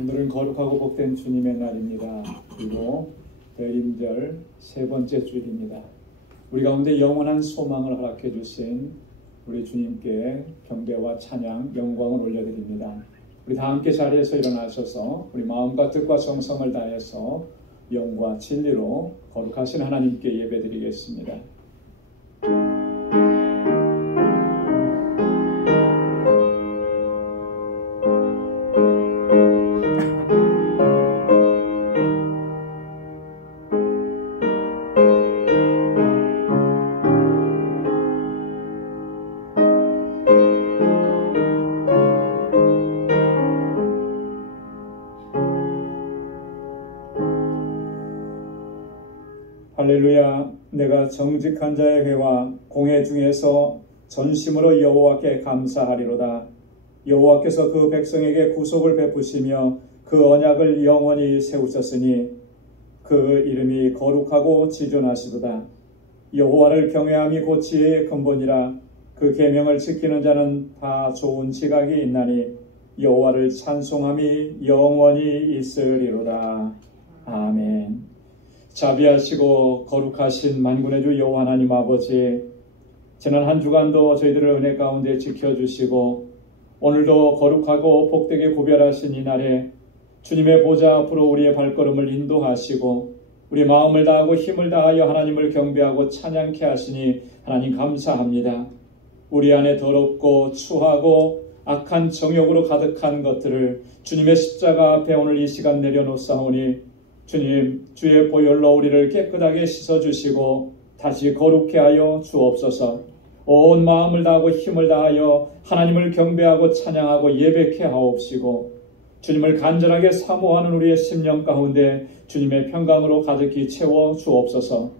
오늘은 거룩하고 복된 주님의 날입니다. 그리고 대림절 세 번째 주일입니다. 우리 가운데 영원한 소망을 허락해 주신 우리 주님께 경배와 찬양, 영광을 올려드립니다. 우리 다 함께 자리에서 일어나셔서 우리 마음과 뜻과 정성을 다해서 영과 진리로 거룩하신 하나님께 예배드리겠습니다. 할렐루야. 내가 정직한 자의 회와 공회 중에서 전심으로 여호와께 감사하리로다. 여호와께서 그 백성에게 구속을 베푸시며 그 언약을 영원히 세우셨으니 그 이름이 거룩하고 지존하시도다. 여호와를 경외함이 곧 지혜의 근본이라. 그 계명을 지키는 자는 다 좋은 지각이 있나니 여호와를 찬송함이 영원히 있으리로다. 아멘. 자비하시고 거룩하신 만군의 주 여호와 하나님 아버지, 지난 한 주간도 저희들을 은혜 가운데 지켜주시고 오늘도 거룩하고 복되게 구별하신 이 날에 주님의 보좌 앞으로 우리의 발걸음을 인도하시고 우리 마음을 다하고 힘을 다하여 하나님을 경배하고 찬양케 하시니 하나님 감사합니다. 우리 안에 더럽고 추하고 악한 정욕으로 가득한 것들을 주님의 십자가 앞에 오늘 이 시간 내려놓사오니 주님, 주의 보혈로 우리를 깨끗하게 씻어주시고 다시 거룩케 하여 주옵소서. 온 마음을 다하고 힘을 다하여 하나님을 경배하고 찬양하고 예배케 하옵시고 주님을 간절하게 사모하는 우리의 심령 가운데 주님의 평강으로 가득히 채워 주옵소서.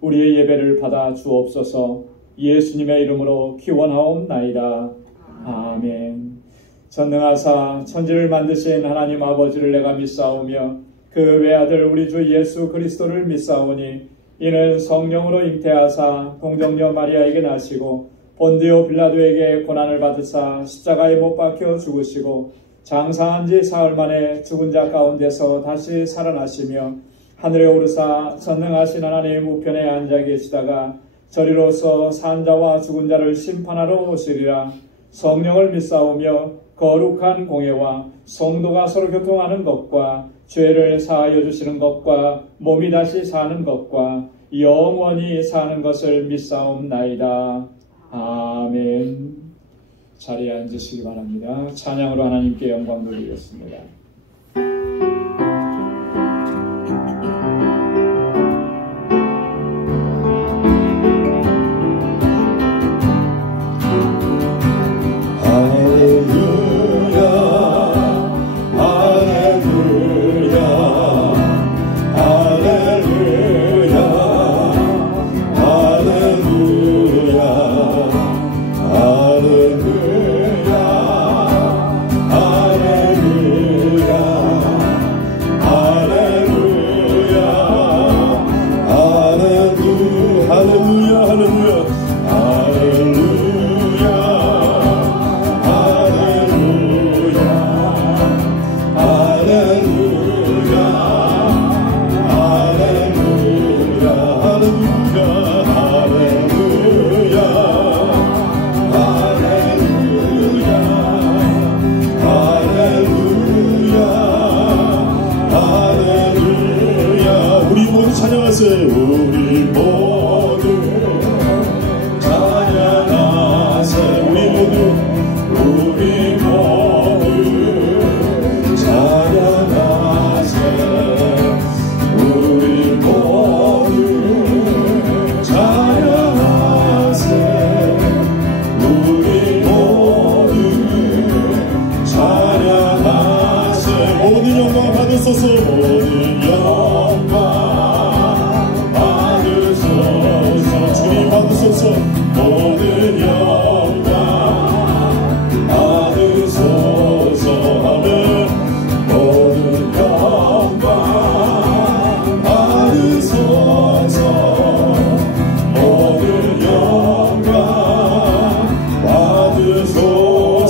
우리의 예배를 받아 주옵소서. 예수님의 이름으로 기원하옵나이다. 아멘. 전능하사 천지를 만드신 하나님 아버지를 내가 믿사오며 그 외아들 우리 주 예수 그리스도를 믿사오니 이는 성령으로 잉태하사 동정녀 마리아에게 나시고 본디오 빌라도에게 고난을 받으사 십자가에 못 박혀 죽으시고 장사한 지 사흘 만에 죽은 자 가운데서 다시 살아나시며 하늘에 오르사 전능하신 하나님 우편에 앉아 계시다가 저리로서 산 자와 죽은 자를 심판하러 오시리라. 성령을 믿사오며 거룩한 공회와 성도가 서로 교통하는 것과 죄를 사하여 주시는 것과 몸이 다시 사는 것과 영원히 사는 것을 믿사옵나이다. 아멘. 자리에 앉으시기 바랍니다. 찬양으로 하나님께 영광 돌리겠습니다.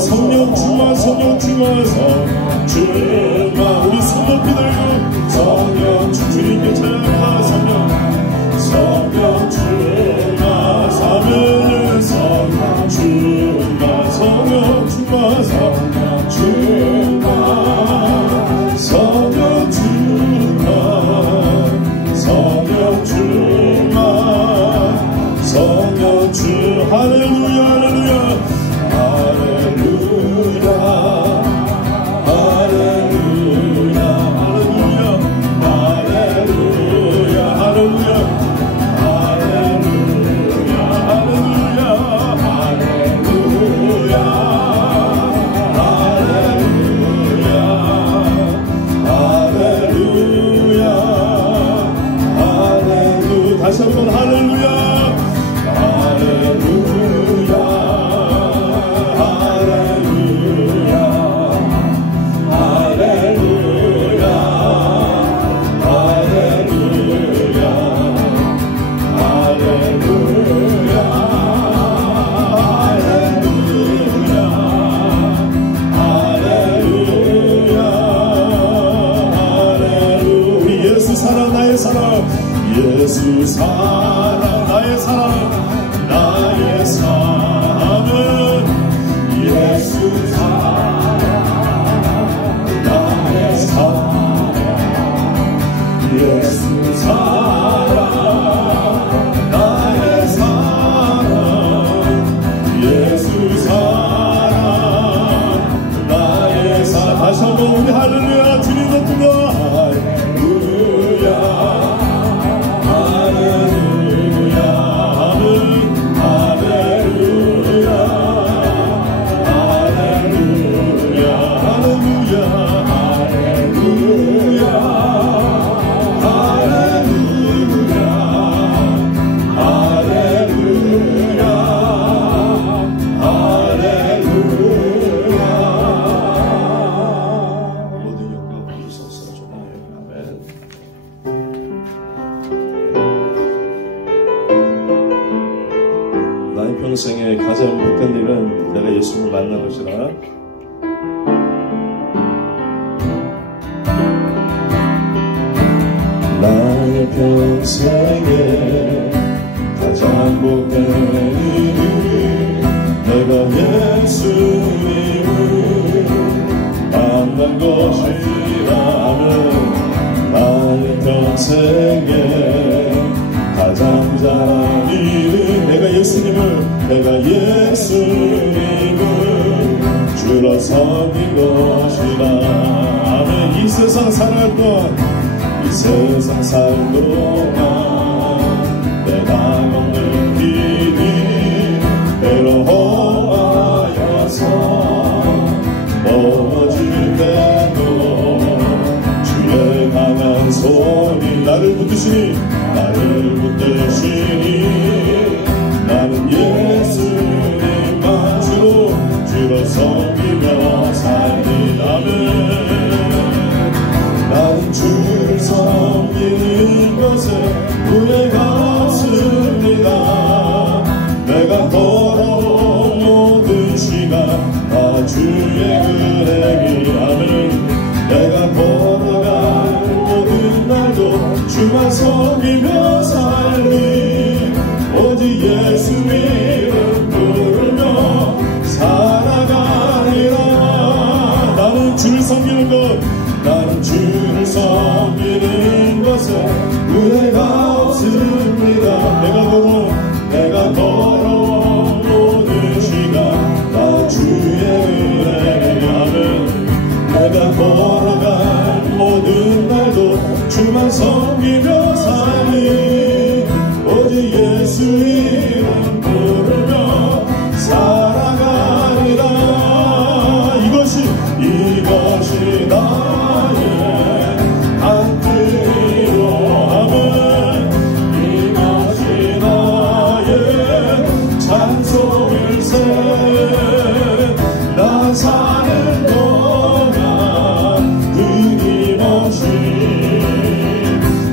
성령 주와 성령 주와서 주마 우리 손 높이 들고 성령 주님께 찬양합니다. 성령 주마 사면은 성령 주마 성령 주마 성령 주마 성령 주마 성령 주마 성령 주 할렐루야 할렐루야 할렐루야 할렐루야 할렐루야 할렐루야 할렐루야 다시 한번 할렐루야 할렐루야 할렐루야 할렐루야 할렐루야 할렐루야 할렐루야 우리 예수 사랑 나의 사랑 예수 사랑 나의 사랑 나의 사랑은 예수 사랑 나의 사랑 예수 사랑 나의 사랑 예수 사랑 나의 사랑 다시 한번 우리 할렐루야 주님 높이며 할렐루야 할렐루야 할렐루야 할렐루야 할렐루야 할렐루야 할렐루야 할렐루야 모든 영광 받으소서. 아멘. 나의 평생에 가장 복된 일은 내가 예수님을 만난 것이라. 나의 평생에 가장 복된 일은 내가 예수님을 만난 것이라면 나의 평생에 가장 잘한 일은 내가 예수님을 주로 섬긴 것이라. 아멘. 이 세상 살할 동안 이 세상 살 동안 내가 걷는 길이 외로워하여서 넘어질 때도 주의 강한 손이 나를 붙드시니 나는 예수님만 주로 섬기며 살리라면 나는 주를 섬기는 것에 후회가 없습니다. 내가 걸어온 모든 시간 다 주의 은혜이라면 내가 걸어갈 모든 날도 주만 섬기며 살리 오직 예수 이름 부르며 살아가리라. 나는 주를 섬기는 것 나는 주를 섬기는 것에 후회가 없습니다. 내가 걸어온 모든 시간 다 주의 은혜라면 내가 걸어갈 모든 날도 주만 섬기며 살리 오직 예수 이름 부르며 살아가리라. 이것이 나의 안뜰이로 하면 이것이 나의 찬송일세. 나 사는 동안 끊임없이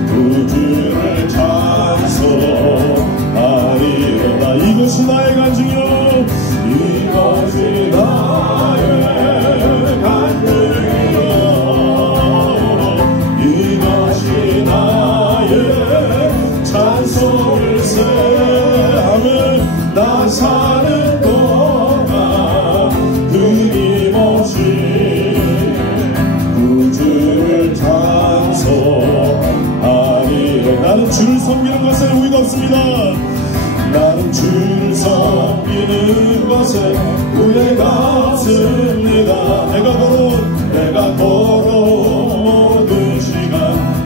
구주를 찬송하리로다. 이것이 나의 간증이요 이것이 나의 간증이요 사는 동안 끊임없이 구주를 찬송하리라. 나는 주를 섬기는 것에 후회가 없습니다. 나는 주를 섬기는 것에 후회가 없습니다. 내가 걸어온 모든 시간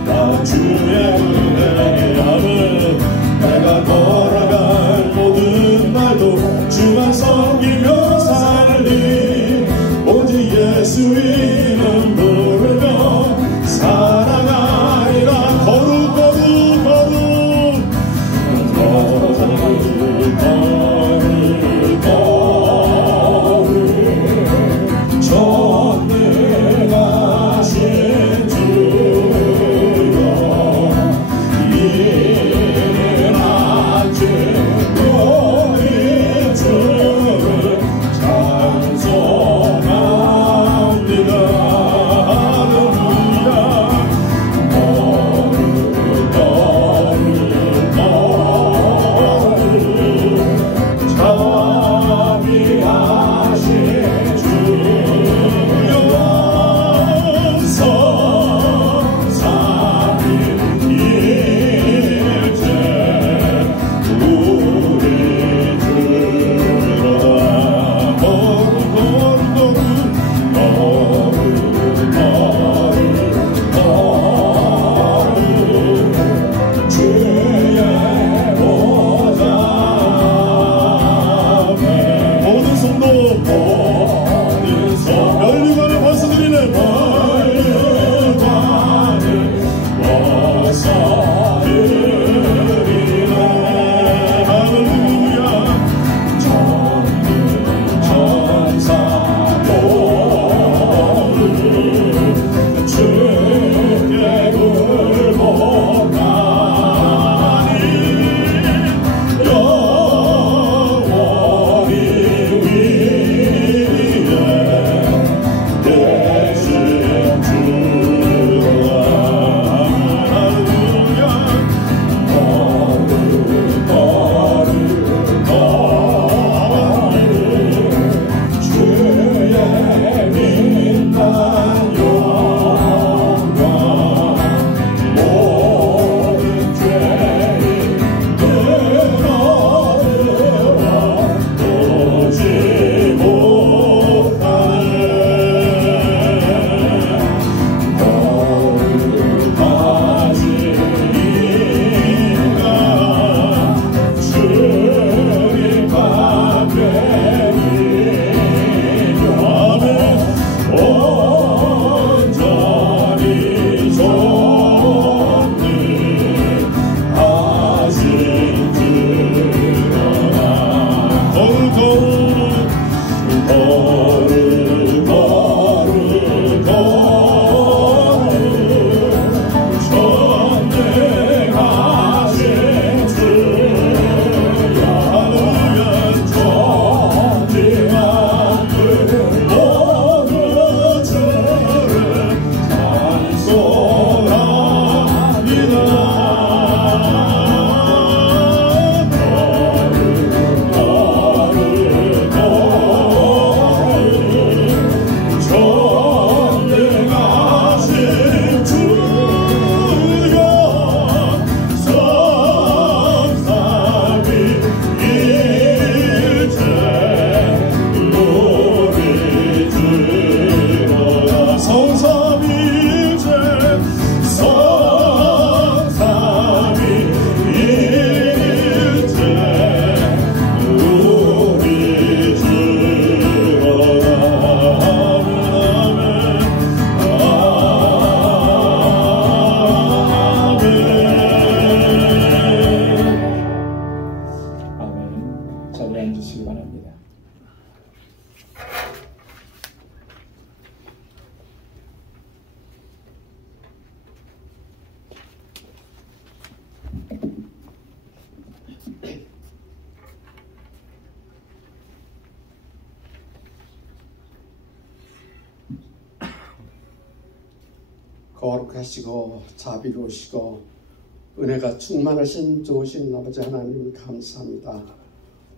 다 주의 은혜에 아멘. 내가 걸어갈 모든 날도 주만 섬기며 살리. 오직 예수 이름 부르며 살아가리라. 거룩 거룩 거룩 거룩 거룩 거룩 전능하신 주여 이는 아직 우리 주를 찬송합니다. 할렐루야. 거룩 거룩 거룩 자비하신 주여 성삼위 일체 우리 주라. 거룩 거룩 거룩 주의 보좌 모든 성도 모든 성 멸류관을 벗어드리는 멸류관을 벗어드리네. 할렐루야. 전능 천사도 주께 굴복하니 영원히 위에 대신 주라. 할렐루야. 거룩 거룩 거룩 주의 빛난 영광 모든 죄인 끊어들어 오지 못하네. 거룩하지 이가 주님 앞에 아멘. 온전히 존귀하신 주라. 거룩 거룩 거룩 거룩 전능하신 주야. 할렐루야. 전지만 모든 주를 찬송합니다. 거룩 거룩 거룩 전능하신 주여 성삼위 일체 우리 주라. 성삼위 일체 성삼위 일체 우리 주라. 아멘. 자리에 앉으시기 바랍니다. 거룩하시고 자비로우시고 은혜가 충만하신 좋으신 아버지 하나님 감사합니다.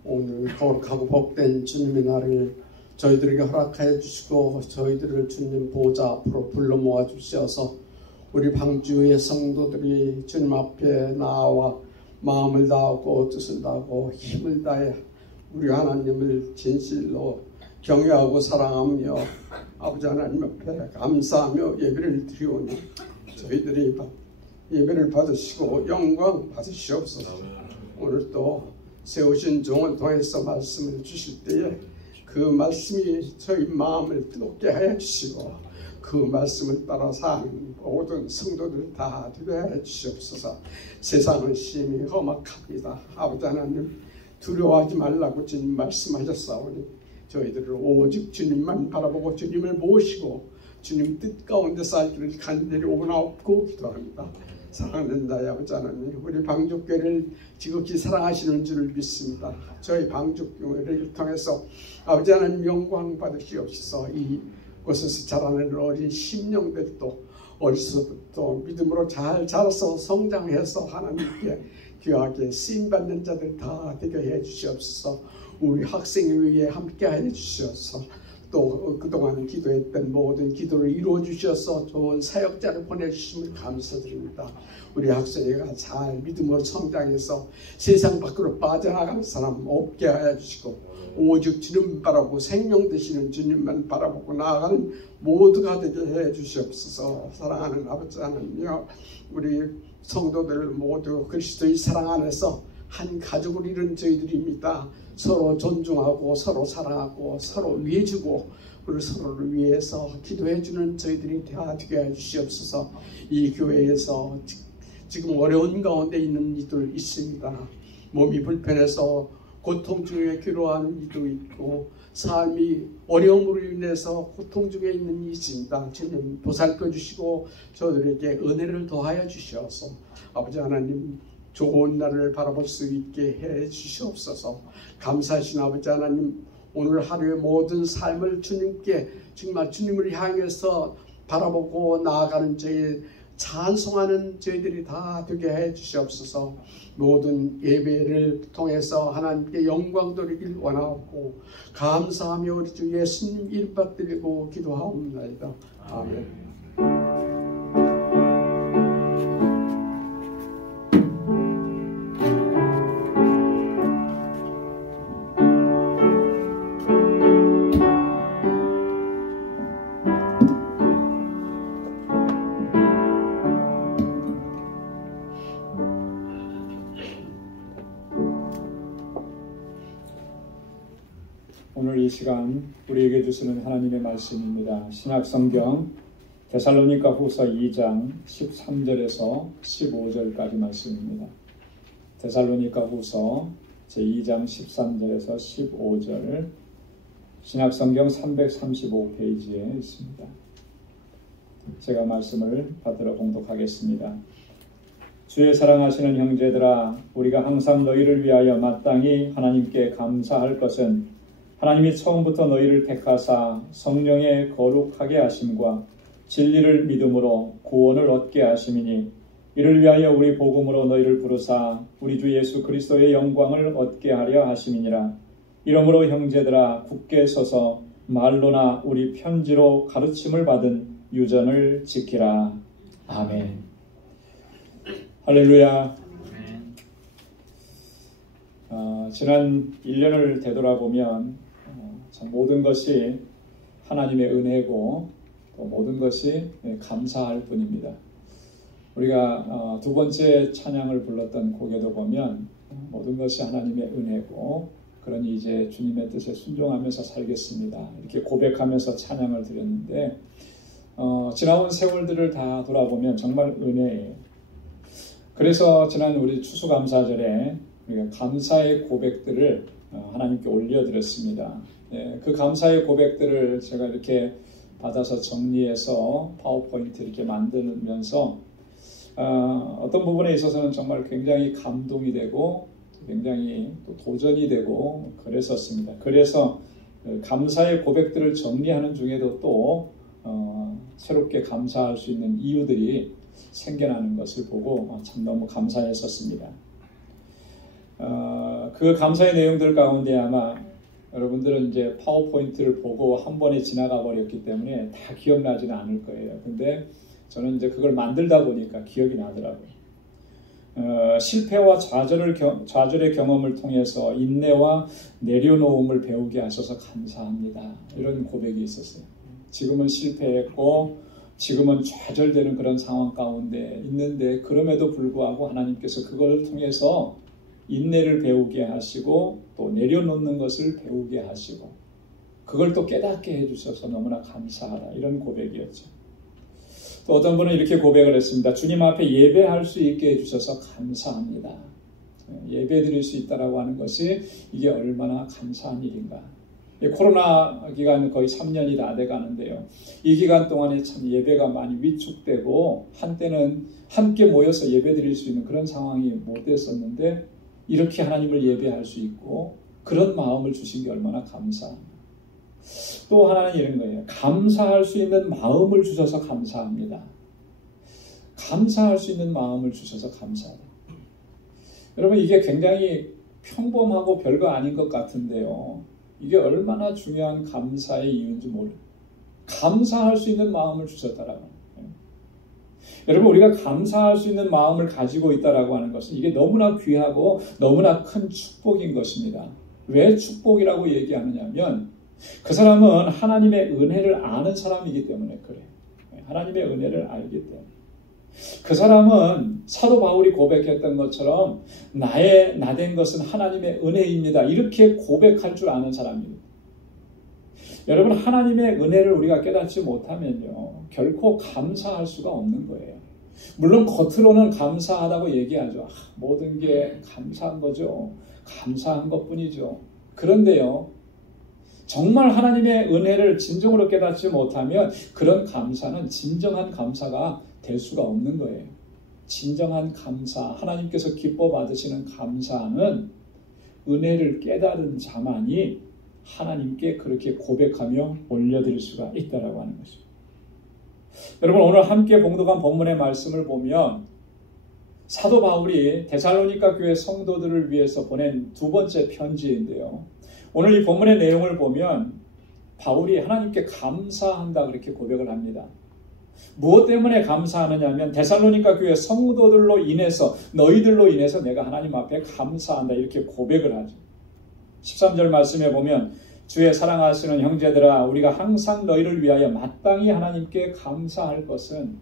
오늘 거룩하고 복된 주님의 날을 저희들에게 허락하여 주시고 저희들을 주님 보좌 앞으로 불러 모아 주셔서 우리 방주의 성도들이 주님 앞에 나와 마음을 다하고 뜻을 다하고 힘을 다해 우리 하나님을 진실로 경외하고 사랑하며 아버지 하나님 앞에 감사하며 예배를 드리오니 저희들이 예배를 받으시고 영광 받으시옵소서. 오늘 또 세우신 종을 통해서 말씀을 주실 때에 그 말씀이 저희 마음을 뜨겁게 하여 주시고 그 말씀을 따라 사는 모든 성도들 다 되게 하여 주시옵소서. 세상은 심히 험악합니다. 아버지 하나님 두려워하지 말라고 주님 말씀하셨사오니 저희들은 오직 주님만 바라보고 주님을 모시고 주님 뜻 가운데 살기를 간절히 원하옵고 기도합니다. 사랑하는 나의 아버지 하나님, 우리 방주교회를 지극히 사랑하시는 줄을 믿습니다. 저희 방주교회를 통해서 아버지 하나님 영광 받으시옵소서. 이곳에서 자라는 어린 심령들도 어려서부터 믿음으로 잘 자라서 성장해서 하나님께 귀하게 쓰임받는 자들 다 되게 해 주시옵소서. 우리 학생회에 함께 해 주시옵소서. 또 그동안 기도했던 모든 기도를 이루어 주셔서 좋은 사역자를 보내주심을 감사드립니다. 우리 학생회가 잘 믿음으로 성장해서 세상 밖으로 빠져나가는 사람 없게 하여 주시고 오직 주님 바라보고 생명 되시는 주님만 바라보고 나아가는 모두가 되게 해 주시옵소서. 사랑하는 아버지 하나님이여, 우리 성도들 모두 그리스도의 사랑 안에서 한 가족을 이룬 저희들입니다. 서로 존중하고 서로 사랑하고 서로 위해주고 그리고 서로를 위해서 기도해주는 저희들이 다 되게 해주시옵소서. 이 교회에서 지금 어려운 가운데 있는 이들 있습니다. 몸이 불편해서 고통 중에 괴로워하는 이도 있고 삶이 어려움으로 인해서 고통 중에 있는 이 있습니다. 주님 보살펴 주시고 저들에게 은혜를 더하여 주셔서 아버지 하나님 좋은 날을 바라볼 수 있게 해 주시옵소서. 감사하신 아버지 하나님, 오늘 하루의 모든 삶을 주님께 정말 주님을 향해서 바라보고 나아가는 저희 찬송하는 저희들이 다 되게 해 주시옵소서. 모든 예배를 통해서 하나님께 영광 돌리길 원하옵고 감사하며 우리 주 예수님 이름 받들고 기도하옵나이다. 아멘. 오늘 이 시간 우리에게 주시는 하나님의 말씀입니다. 신약성경 데살로니가 후서 2장 13절에서 15절까지 말씀입니다. 데살로니가 후서 제2장 13절에서 15절, 신약성경 335페이지에 있습니다. 제가 말씀을 받들어 봉독하겠습니다. 주의 사랑하시는 형제들아, 우리가 항상 너희를 위하여 마땅히 하나님께 감사할 것은 하나님이 처음부터 너희를 택하사 성령의 거룩하게 하심과 진리를 믿음으로 구원을 얻게 하심이니, 이를 위하여 우리 복음으로 너희를 부르사 우리 주 예수 그리스도의 영광을 얻게 하려 하심이니라. 이러므로 형제들아, 굳게 서서 말로나 우리 편지로 가르침을 받은 유전을 지키라. 아멘. 할렐루야. 지난 1년을 되돌아보면 참 모든 것이 하나님의 은혜고 또 모든 것이 감사할 뿐입니다. 우리가 두 번째 찬양을 불렀던 곡에도 보면 모든 것이 하나님의 은혜고 그러니 이제 주님의 뜻에 순종하면서 살겠습니다, 이렇게 고백하면서 찬양을 드렸는데 지나온 세월들을 다 돌아보면 정말 은혜예요. 그래서 지난 우리 추수감사절에 우리가 감사의 고백들을 하나님께 올려드렸습니다. 그 감사의 고백들을 제가 이렇게 받아서 정리해서 파워포인트 이렇게 만들면서 어떤 부분에 있어서는 정말 굉장히 감동이 되고 굉장히 또 도전이 되고 그랬었습니다. 그래서 감사의 고백들을 정리하는 중에도 또 새롭게 감사할 수 있는 이유들이 생겨나는 것을 보고 참 너무 감사했었습니다. 그 감사의 내용들 가운데 아마 여러분들은 이제 파워포인트를 보고 한 번에 지나가 버렸기 때문에 다 기억나지는 않을 거예요. 근데 저는 이제 그걸 만들다 보니까 기억이 나더라고요. 실패와 좌절의 경험을 통해서 인내와 내려놓음을 배우게 하셔서 감사합니다. 이런 고백이 있었어요. 지금은 실패했고 지금은 좌절되는 그런 상황 가운데 있는데 그럼에도 불구하고 하나님께서 그걸 통해서 인내를 배우게 하시고 또 내려놓는 것을 배우게 하시고 그걸 또 깨닫게 해주셔서 너무나 감사하다. 이런 고백이었죠. 또 어떤 분은 이렇게 고백을 했습니다. 주님 앞에 예배할 수 있게 해주셔서 감사합니다. 예배 드릴 수 있다라고 하는 것이 이게 얼마나 감사한 일인가. 코로나 기간 거의 3년이 다 돼가는데요. 이 기간 동안에 참 예배가 많이 위축되고 한때는 함께 모여서 예배 드릴 수 있는 그런 상황이 못 됐었는데 이렇게 하나님을 예배할 수 있고 그런 마음을 주신 게 얼마나 감사합니다. 또 하나는 이런 거예요. 감사할 수 있는 마음을 주셔서 감사합니다. 감사할 수 있는 마음을 주셔서 감사하다. 여러분 이게 굉장히 평범하고 별거 아닌 것 같은데요. 이게 얼마나 중요한 감사의 이유인지 모르겠어요. 감사할 수 있는 마음을 주셨다라고 하는 거예요. 여러분 우리가 감사할 수 있는 마음을 가지고 있다라고 하는 것은 이게 너무나 귀하고 너무나 큰 축복인 것입니다. 왜 축복이라고 얘기하느냐면 그 사람은 하나님의 은혜를 아는 사람이기 때문에 그래요. 하나님의 은혜를 알기 때문에. 그 사람은 사도 바울이 고백했던 것처럼 나된 것은 하나님의 은혜입니다. 이렇게 고백할 줄 아는 사람입니다. 여러분 하나님의 은혜를 우리가 깨닫지 못하면요. 결코 감사할 수가 없는 거예요. 물론 겉으로는 감사하다고 얘기하죠. 모든 게 감사한 거죠. 감사한 것뿐이죠. 그런데요. 정말 하나님의 은혜를 진정으로 깨닫지 못하면 그런 감사는 진정한 감사가 될 수가 없는 거예요. 진정한 감사, 하나님께서 기뻐 받으시는 감사는 은혜를 깨달은 자만이 하나님께 그렇게 고백하며 올려드릴 수가 있다라고 하는 것입니다. 여러분 오늘 함께 봉독한 본문의 말씀을 보면 사도 바울이 데살로니가 교회 성도들을 위해서 보낸 두 번째 편지인데요. 오늘 이 본문의 내용을 보면 바울이 하나님께 감사한다 그렇게 고백을 합니다. 무엇 때문에 감사하느냐 하면 데살로니가 교회 성도들로 인해서 너희들로 인해서 내가 하나님 앞에 감사한다 이렇게 고백을 하죠. 13절 말씀에 보면 주의 사랑하시는 형제들아 우리가 항상 너희를 위하여 마땅히 하나님께 감사할 것은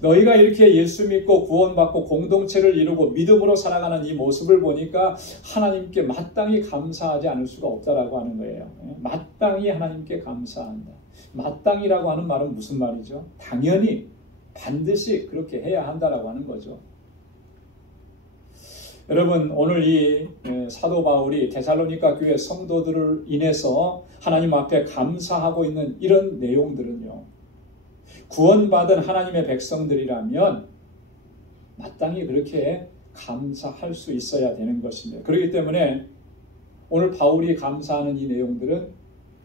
너희가 이렇게 예수 믿고 구원받고 공동체를 이루고 믿음으로 살아가는 이 모습을 보니까 하나님께 마땅히 감사하지 않을 수가 없다라고 하는 거예요. 마땅히 하나님께 감사한다. 마땅히라고 하는 말은 무슨 말이죠? 당연히 반드시 그렇게 해야 한다라고 하는 거죠. 여러분 오늘 이 사도 바울이 데살로니가 교회 성도들을 인해서 하나님 앞에 감사하고 있는 이런 내용들은요. 구원받은 하나님의 백성들이라면 마땅히 그렇게 감사할 수 있어야 되는 것입니다. 그렇기 때문에 오늘 바울이 감사하는 이 내용들은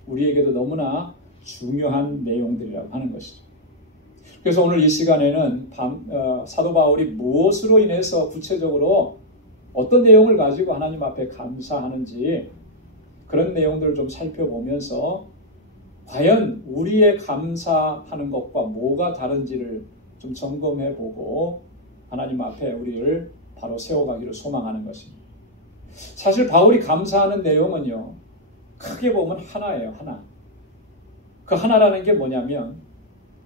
우리에게도 너무나 중요한 내용들이라고 하는 것이죠. 그래서 오늘 이 시간에는 사도 바울이 무엇으로 인해서 구체적으로 어떤 내용을 가지고 하나님 앞에 감사하는지 그런 내용들을 좀 살펴보면서 과연 우리의 감사하는 것과 뭐가 다른지를 좀 점검해보고 하나님 앞에 우리를 바로 세워가기를 소망하는 것입니다. 사실 바울이 감사하는 내용은요. 크게 보면 하나예요. 하나. 그 하나라는 게 뭐냐면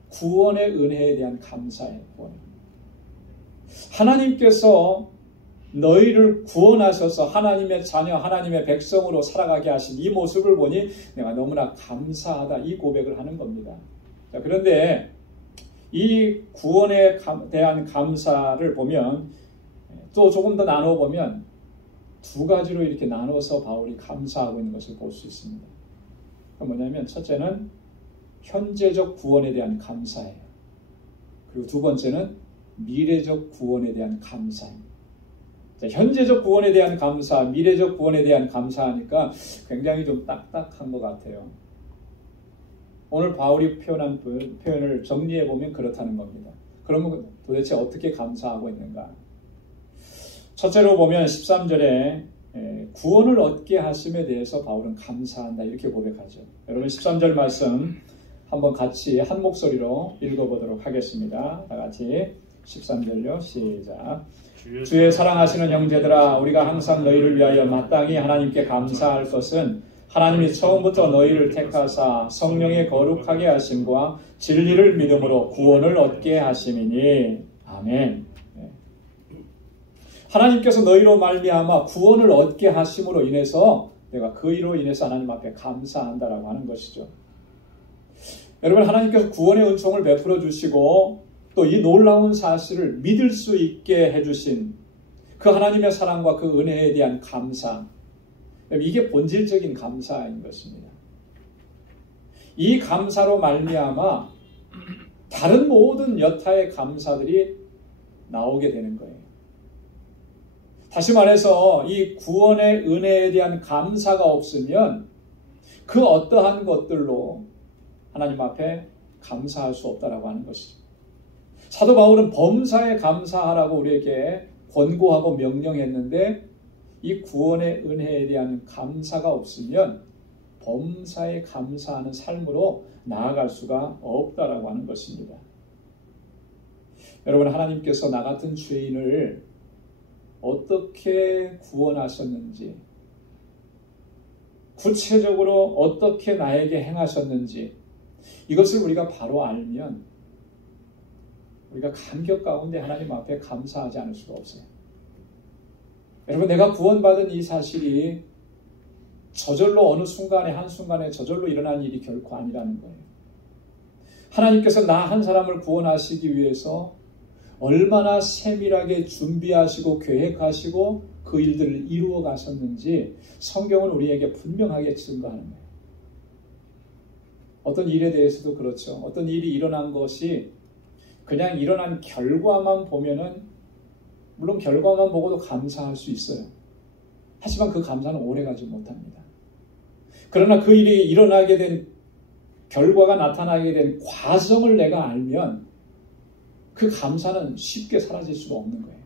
구원의 은혜에 대한 감사예요. 하나님께서 너희를 구원하셔서 하나님의 자녀, 하나님의 백성으로 살아가게 하신 이 모습을 보니 내가 너무나 감사하다 이 고백을 하는 겁니다. 자, 그런데 이 구원에 대한 감사를 보면 또 조금 더 나눠보면 두 가지로 이렇게 나눠서 바울이 감사하고 있는 것을 볼 수 있습니다. 뭐냐면 첫째는 현재적 구원에 대한 감사예요. 그리고 두 번째는 미래적 구원에 대한 감사입니다. 자, 현재적 구원에 대한 감사, 미래적 구원에 대한 감사하니까 굉장히 좀 딱딱한 것 같아요. 오늘 바울이 표현한 표현을 정리해보면 그렇다는 겁니다. 그러면 도대체 어떻게 감사하고 있는가? 첫째로 보면 13절에 구원을 얻게 하심에 대해서 바울은 감사한다 이렇게 고백하죠. 여러분 13절 말씀 한번 같이 한 목소리로 읽어보도록 하겠습니다. 다 같이 13절요. 시작. 주의 사랑하시는 형제들아, 우리가 항상 너희를 위하여 마땅히 하나님께 감사할 것은 하나님이 처음부터 너희를 택하사 성령의 거룩하게 하심과 진리를 믿음으로 구원을 얻게 하심이니. 아멘. 하나님께서 너희로 말미암아 구원을 얻게 하심으로 인해서 내가 그 일로 인해서 하나님 앞에 감사한다라고 하는 것이죠. 여러분, 하나님께서 구원의 은총을 베풀어 주시고 또 이 놀라운 사실을 믿을 수 있게 해주신 그 하나님의 사랑과 그 은혜에 대한 감사, 이게 본질적인 감사인 것입니다. 이 감사로 말미암아 다른 모든 여타의 감사들이 나오게 되는 거예요. 다시 말해서 이 구원의 은혜에 대한 감사가 없으면 그 어떠한 것들로 하나님 앞에 감사할 수 없다라고 하는 것이죠. 사도 바울은 범사에 감사하라고 우리에게 권고하고 명령했는데 이 구원의 은혜에 대한 감사가 없으면 범사에 감사하는 삶으로 나아갈 수가 없다라고 하는 것입니다. 여러분, 하나님께서 나 같은 죄인을 어떻게 구원하셨는지, 구체적으로 어떻게 나에게 행하셨는지, 이것을 우리가 바로 알면 우리가 감격 가운데 하나님 앞에 감사하지 않을 수가 없어요. 여러분, 내가 구원받은 이 사실이 저절로 어느 순간에 한순간에 저절로 일어난 일이 결코 아니라는 거예요. 하나님께서 나 한 사람을 구원하시기 위해서 얼마나 세밀하게 준비하시고 계획하시고 그 일들을 이루어 가셨는지 성경은 우리에게 분명하게 증거하는 거예요. 어떤 일에 대해서도 그렇죠. 어떤 일이 일어난 것이 그냥 일어난 결과만 보면은, 물론 결과만 보고도 감사할 수 있어요. 하지만 그 감사는 오래가지 못합니다. 그러나 그 일이 일어나게 된, 결과가 나타나게 된 과정을 내가 알면 그 감사는 쉽게 사라질 수가 없는 거예요.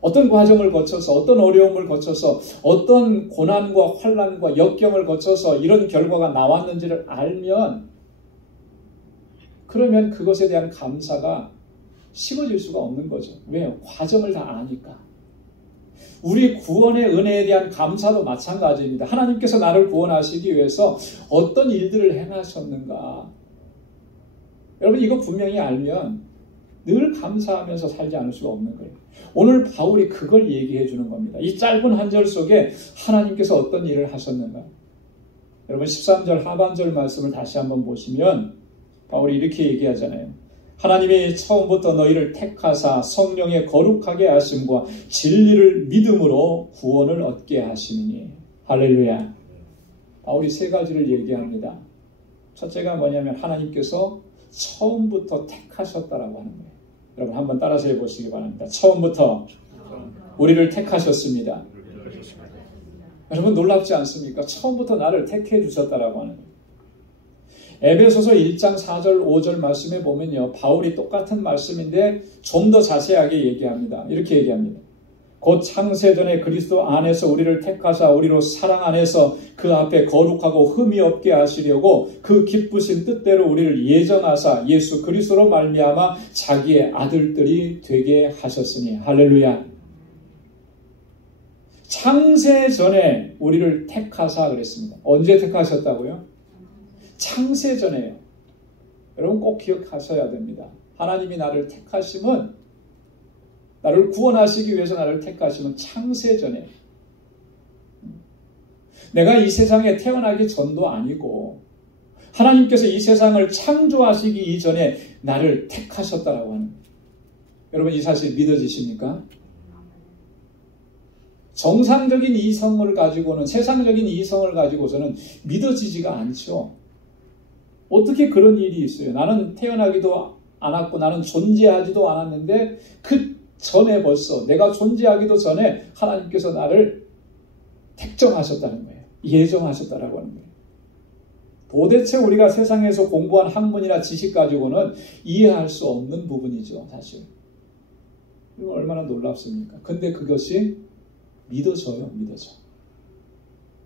어떤 과정을 거쳐서, 어떤 어려움을 거쳐서, 어떤 고난과 환난과 역경을 거쳐서 이런 결과가 나왔는지를 알면, 그러면 그것에 대한 감사가 식어질 수가 없는 거죠. 왜요? 과정을 다 아니까. 우리 구원의 은혜에 대한 감사도 마찬가지입니다. 하나님께서 나를 구원하시기 위해서 어떤 일들을 행하셨는가. 여러분, 이거 분명히 알면 늘 감사하면서 살지 않을 수가 없는 거예요. 오늘 바울이 그걸 얘기해 주는 겁니다. 이 짧은 한 절 속에 하나님께서 어떤 일을 하셨는가. 여러분, 13절 하반절 말씀을 다시 한번 보시면 바울이 이렇게 얘기하잖아요. 하나님이 처음부터 너희를 택하사 성령의 거룩하게 하심과 진리를 믿음으로 구원을 얻게 하심이니. 할렐루야. 바울이 세 가지를 얘기합니다. 첫째가 뭐냐면 하나님께서 처음부터 택하셨다라고 하는 거예요. 여러분, 한번 따라서 해보시기 바랍니다. 처음부터 우리를 택하셨습니다. 여러분, 놀랍지 않습니까? 처음부터 나를 택해 주셨다라고 하는 거예요. 에베소서 1장 4절 5절 말씀에 보면요, 바울이 똑같은 말씀인데 좀 더 자세하게 얘기합니다. 이렇게 얘기합니다. 곧 창세전에 그리스도 안에서 우리를 택하사 우리로 사랑 안에서 그 앞에 거룩하고 흠이 없게 하시려고 그 기쁘신 뜻대로 우리를 예정하사 예수 그리스도로 말미암아 자기의 아들들이 되게 하셨으니. 할렐루야. 창세전에 우리를 택하사 그랬습니다. 언제 택하셨다고요? 창세전에요. 여러분, 꼭 기억하셔야 됩니다. 하나님이 나를 택하심은, 나를 구원하시기 위해서 나를 택하심은 창세전에, 내가 이 세상에 태어나기 전도 아니고 하나님께서 이 세상을 창조하시기 이전에 나를 택하셨다라고 하는 거예요. 여러분, 이 사실 믿어지십니까? 정상적인 이성을 가지고는, 세상적인 이성을 가지고서는 믿어지지가 않죠. 어떻게 그런 일이 있어요? 나는 태어나기도 않았고 나는 존재하지도 않았는데 그 전에 벌써 내가 존재하기도 전에 하나님께서 나를 택정하셨다는 거예요. 예정하셨다라고 하는 거예요. 도대체 우리가 세상에서 공부한 학문이나 지식 가지고는 이해할 수 없는 부분이죠, 사실. 이거 얼마나 놀랍습니까? 근데 그것이 믿어져요.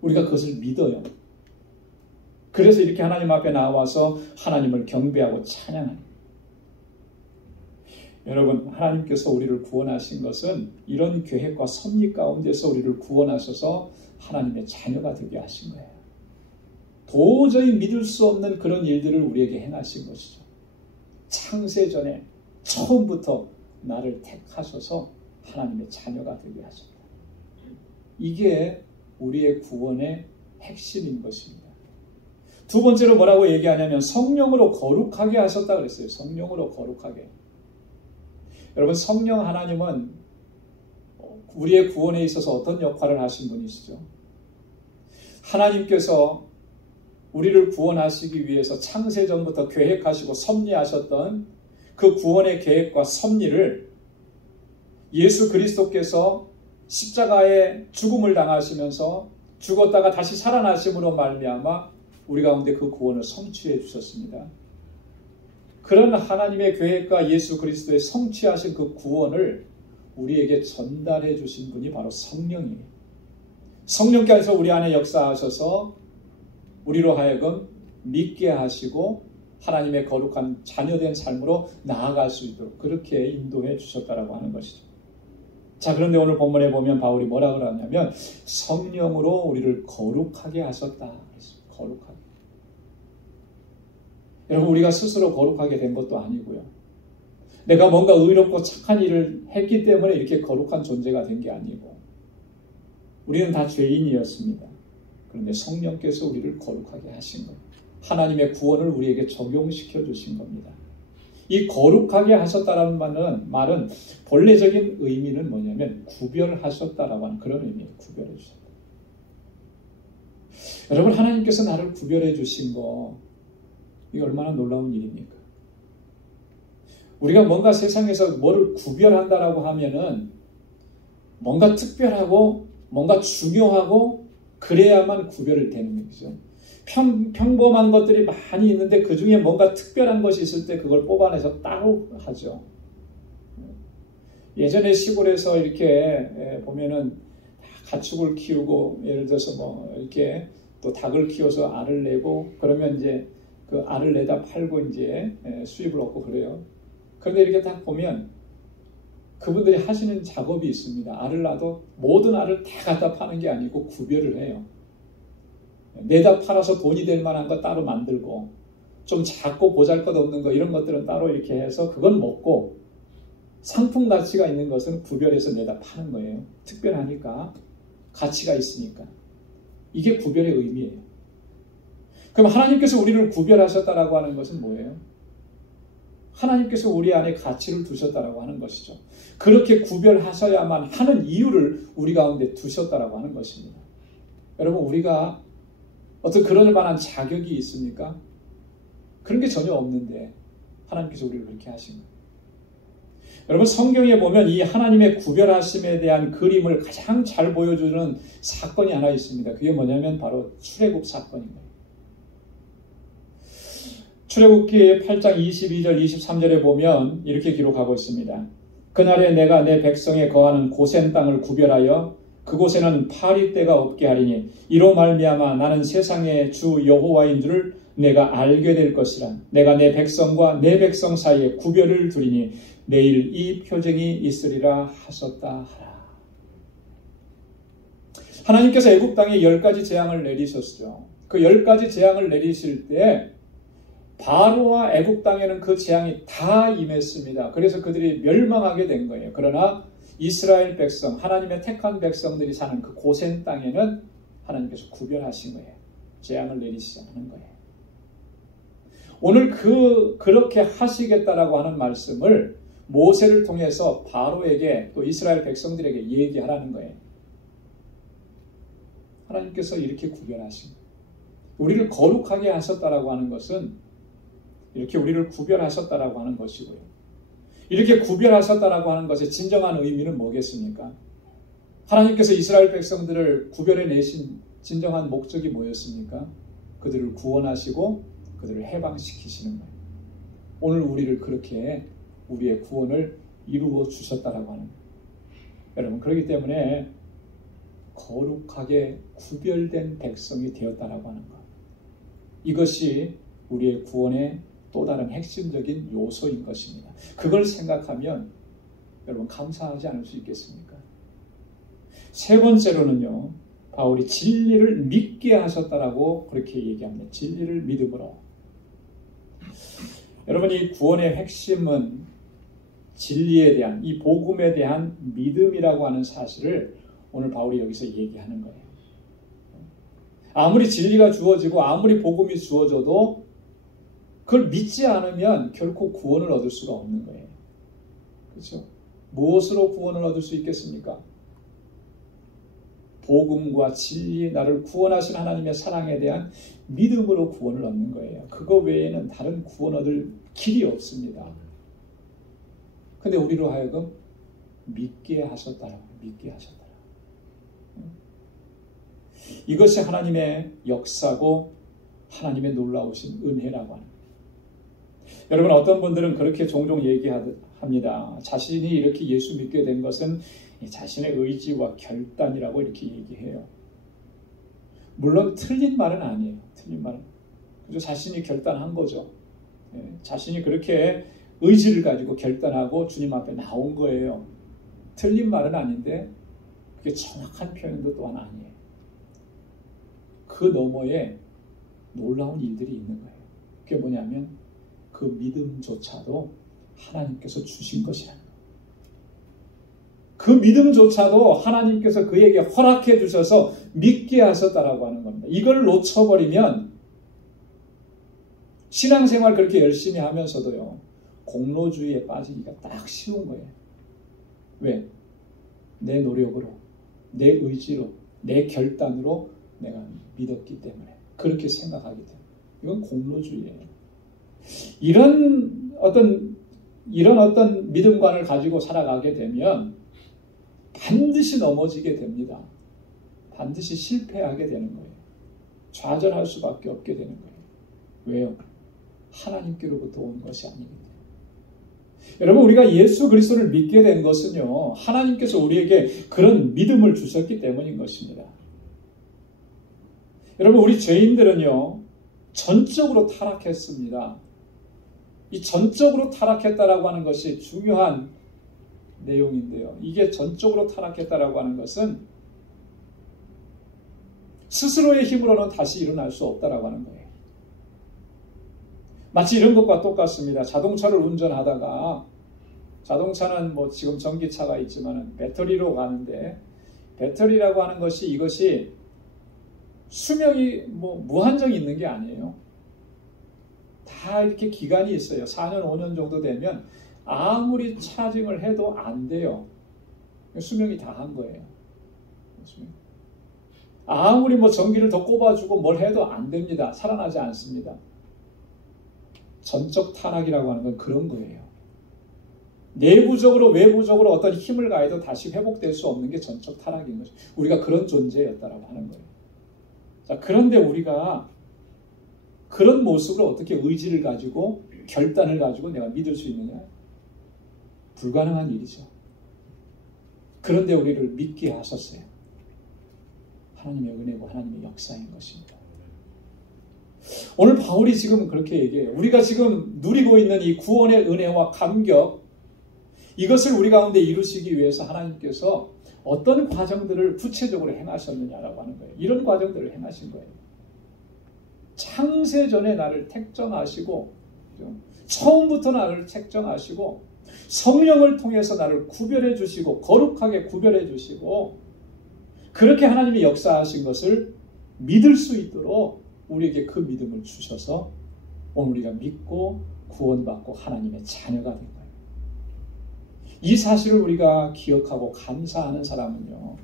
우리가 그것을 믿어요. 그래서 이렇게 하나님 앞에 나와서 하나님을 경배하고 찬양합니다. 여러분, 하나님께서 우리를 구원하신 것은 이런 계획과 섭리 가운데서 우리를 구원하셔서 하나님의 자녀가 되게 하신 거예요. 도저히 믿을 수 없는 그런 일들을 우리에게 행하신 것이죠. 창세전에 처음부터 나를 택하셔서 하나님의 자녀가 되게 하셨다. 이게 우리의 구원의 핵심인 것입니다. 두 번째로 뭐라고 얘기하냐면 성령으로 거룩하게 하셨다 그랬어요. 성령으로 거룩하게. 여러분, 성령 하나님은 우리의 구원에 있어서 어떤 역할을 하신 분이시죠? 하나님께서 우리를 구원하시기 위해서 창세전부터 계획하시고 섭리하셨던 그 구원의 계획과 섭리를 예수 그리스도께서 십자가에 죽음을 당하시면서 죽었다가 다시 살아나심으로 말미암아 우리 가운데 그 구원을 성취해 주셨습니다. 그런 하나님의 계획과 예수 그리스도의 성취하신 그 구원을 우리에게 전달해 주신 분이 바로 성령이에요. 성령께서 우리 안에 역사하셔서 우리로 하여금 믿게 하시고 하나님의 거룩한 자녀된 삶으로 나아갈 수 있도록 그렇게 인도해 주셨다라고 하는 것이죠. 자, 그런데 오늘 본문에 보면 바울이 뭐라 그러냐면 성령으로 우리를 거룩하게 하셨다. 거룩하게. 여러분, 우리가 스스로 거룩하게 된 것도 아니고요. 내가 뭔가 의롭고 착한 일을 했기 때문에 이렇게 거룩한 존재가 된 게 아니고 우리는 다 죄인이었습니다. 그런데 성령께서 우리를 거룩하게 하신 거예요. 하나님의 구원을 우리에게 적용시켜 주신 겁니다. 이 거룩하게 하셨다라는 말은 본래적인 의미는 뭐냐면 구별하셨다라고 하는 그런 의미예요. 구별해 주셨다. 여러분, 하나님께서 나를 구별해 주신 거 이게 얼마나 놀라운 일입니까? 우리가 뭔가 세상에서 뭐를 구별한다라고 하면은 뭔가 특별하고 뭔가 중요하고 그래야만 구별이 되는 거죠. 평범한 것들이 많이 있는데 그 중에 뭔가 특별한 것이 있을 때 그걸 뽑아내서 따로 하죠. 예전에 시골에서 이렇게 보면은 가축을 키우고 예를 들어서 뭐 이렇게 또 닭을 키워서 알을 내고 그러면 이제 그 알을 내다 팔고 이제 수입을 얻고 그래요. 그런데 이렇게 딱 보면 그분들이 하시는 작업이 있습니다. 알을 낳아도 모든 알을 다 갖다 파는 게 아니고 구별을 해요. 내다 팔아서 돈이 될 만한 거 따로 만들고 좀 작고 보잘것없는 거 이런 것들은 따로 이렇게 해서 그건 먹고 상품 가치가 있는 것은 구별해서 내다 파는 거예요. 특별하니까 가치가 있으니까. 이게 구별의 의미예요. 그럼 하나님께서 우리를 구별하셨다라고 하는 것은 뭐예요? 하나님께서 우리 안에 가치를 두셨다라고 하는 것이죠. 그렇게 구별하셔야만 하는 이유를 우리 가운데 두셨다라고 하는 것입니다. 여러분, 우리가 어떤 그럴 만한 자격이 있습니까? 그런 게 전혀 없는데 하나님께서 우리를 그렇게 하신 거예요. 여러분, 성경에 보면 이 하나님의 구별하심에 대한 그림을 가장 잘 보여주는 사건이 하나 있습니다. 그게 뭐냐면 바로 출애굽 사건입니다. 출애굽기 8장 22절 23절에 보면 이렇게 기록하고 있습니다. 그날에 내가 내 백성에 거하는 고센 땅을 구별하여 그곳에는 파리떼가 없게 하리니 이로 말미암아 나는 세상의 주 여호와인 줄을 내가 알게 될 것이라. 내가 내 백성과 내 백성 사이에 구별을 두리니 내일 이 표징이 있으리라 하셨다 하라. 하나님께서 애굽 땅에 10가지 재앙을 내리셨죠. 그 10가지 재앙을 내리실 때 바로와 애굽 땅에는 그 재앙이 다 임했습니다. 그래서 그들이 멸망하게 된 거예요. 그러나 이스라엘 백성, 하나님의 택한 백성들이 사는 그 고센 땅에는 하나님께서 구별하신 거예요. 재앙을 내리시지 않은 거예요. 오늘 그렇게 하시겠다라고 하는 말씀을 모세를 통해서 바로에게 또 이스라엘 백성들에게 얘기하라는 거예요. 하나님께서 이렇게 구별하신 거예요. 우리를 거룩하게 하셨다라고 하는 것은 이렇게 우리를 구별하셨다라고 하는 것이고요. 이렇게 구별하셨다라고 하는 것의 진정한 의미는 뭐겠습니까? 하나님께서 이스라엘 백성들을 구별해 내신 진정한 목적이 뭐였습니까? 그들을 구원하시고 그들을 해방시키시는 거예요. 오늘 우리를 그렇게 우리의 구원을 이루어 주셨다라고 하는 거예요. 여러분, 그렇기 때문에 거룩하게 구별된 백성이 되었다라고 하는 것, 이것이 우리의 구원의 또 다른 핵심적인 요소인 것입니다. 그걸 생각하면 여러분 감사하지 않을 수 있겠습니까? 세 번째로는요, 바울이 진리를 믿게 하셨다라고 그렇게 얘기합니다. 진리를 믿음으로. 여러분, 이 구원의 핵심은 진리에 대한, 이 복음에 대한 믿음이라고 하는 사실을 오늘 바울이 여기서 얘기하는 거예요. 아무리 진리가 주어지고 아무리 복음이 주어져도 그걸 믿지 않으면 결코 구원을 얻을 수가 없는 거예요. 그렇죠? 무엇으로 구원을 얻을 수 있겠습니까? 복음과 진리, 나를 구원하신 하나님의 사랑에 대한 믿음으로 구원을 얻는 거예요. 그거 외에는 다른 구원 얻을 길이 없습니다. 근데 우리로 하여금 믿게 하셨다라고, 믿게 하셨다라고. 이것이 하나님의 역사고 하나님의 놀라우신 은혜라고 합니다. 여러분, 어떤 분들은 그렇게 종종 얘기합니다. 자신이 이렇게 예수 믿게 된 것은 자신의 의지와 결단이라고 이렇게 얘기해요. 물론 틀린 말은 아니에요. 틀린 말은. 그저 자신이 결단한 거죠. 자신이 그렇게 의지를 가지고 결단하고 주님 앞에 나온 거예요. 틀린 말은 아닌데 그게 정확한 표현도 또한 아니에요. 그 너머에 놀라운 일들이 있는 거예요. 그게 뭐냐면 그 믿음조차도 하나님께서 주신 것이라는 거예요. 그 믿음조차도 하나님께서 그에게 허락해 주셔서 믿게 하셨다라고 하는 겁니다. 이걸 놓쳐버리면 신앙생활 그렇게 열심히 하면서도요, 공로주의에 빠지기가 딱 쉬운 거예요. 왜? 내 노력으로, 내 의지로, 내 결단으로 내가 믿었기 때문에, 그렇게 생각하기 때문에. 이건 공로주의예요. 이런 어떤 믿음관을 가지고 살아가게 되면 반드시 넘어지게 됩니다. 반드시 실패하게 되는 거예요. 좌절할 수밖에 없게 되는 거예요. 왜요? 하나님께로부터 온 것이 아니기 때문에. 여러분, 우리가 예수 그리스도를 믿게 된 것은요, 하나님께서 우리에게 그런 믿음을 주셨기 때문인 것입니다. 여러분, 우리 죄인들은요, 전적으로 타락했습니다. 이 전적으로 타락했다라고 하는 것이 중요한 내용인데요. 이게 전적으로 타락했다라고 하는 것은 스스로의 힘으로는 다시 일어날 수 없다라고 하는 거예요. 마치 이런 것과 똑같습니다. 자동차를 운전하다가, 자동차는 뭐 지금 전기차가 있지만 배터리로 가는데, 배터리라고 하는 것이, 이것이 수명이 뭐 무한정이 있는 게 아니에요. 다 이렇게 기간이 있어요. 4년, 5년 정도 되면 아무리 차징을 해도 안 돼요. 수명이 다 한 거예요. 아무리 뭐 전기를 더 꼽아주고 뭘 해도 안 됩니다. 살아나지 않습니다. 전적 타락이라고 하는 건 그런 거예요. 내부적으로 외부적으로 어떤 힘을 가해도 다시 회복될 수 없는 게 전적 타락인 거죠. 우리가 그런 존재였다라고 하는 거예요. 자, 그런데 우리가 그런 모습으로 어떻게 의지를 가지고 결단을 가지고 내가 믿을 수 있느냐? 불가능한 일이죠. 그런데 우리를 믿게 하셨어요. 하나님의 은혜고 하나님의 역사인 것입니다. 오늘 바울이 지금 그렇게 얘기해요. 우리가 지금 누리고 있는 이 구원의 은혜와 감격, 이것을 우리 가운데 이루시기 위해서 하나님께서 어떤 과정들을 구체적으로 행하셨느냐라고 하는 거예요. 이런 과정들을 행하신 거예요. 창세전에 나를 택정하시고, 처음부터 나를 책정하시고, 성령을 통해서 나를 구별해 주시고, 거룩하게 구별해 주시고, 그렇게 하나님이 역사하신 것을 믿을 수 있도록 우리에게 그 믿음을 주셔서 오늘 우리가 믿고 구원받고 하나님의 자녀가 된 거예요. 이 사실을 우리가 기억하고 감사하는 사람은요,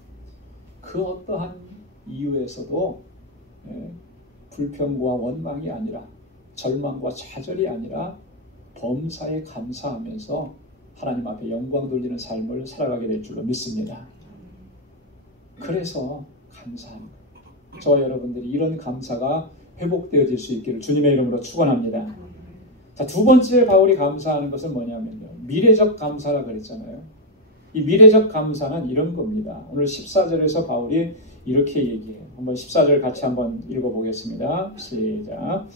그 어떠한 이유에서도 불평과 원망이 아니라, 절망과 좌절이 아니라 범사에 감사하면서 하나님 앞에 영광 돌리는 삶을 살아가게 될 줄로 믿습니다. 그래서 감사합니다. 저와 여러분들이 이런 감사가 회복되어질 수 있기를 주님의 이름으로 축원합니다. 자, 두 번째 바울이 감사하는 것은 뭐냐면요, 미래적 감사라 그랬잖아요. 이 미래적 감사는 이런 겁니다. 오늘 14절에서 바울이 이렇게 얘기해요. 한번 14절 같이 한번 읽어보겠습니다. 시작.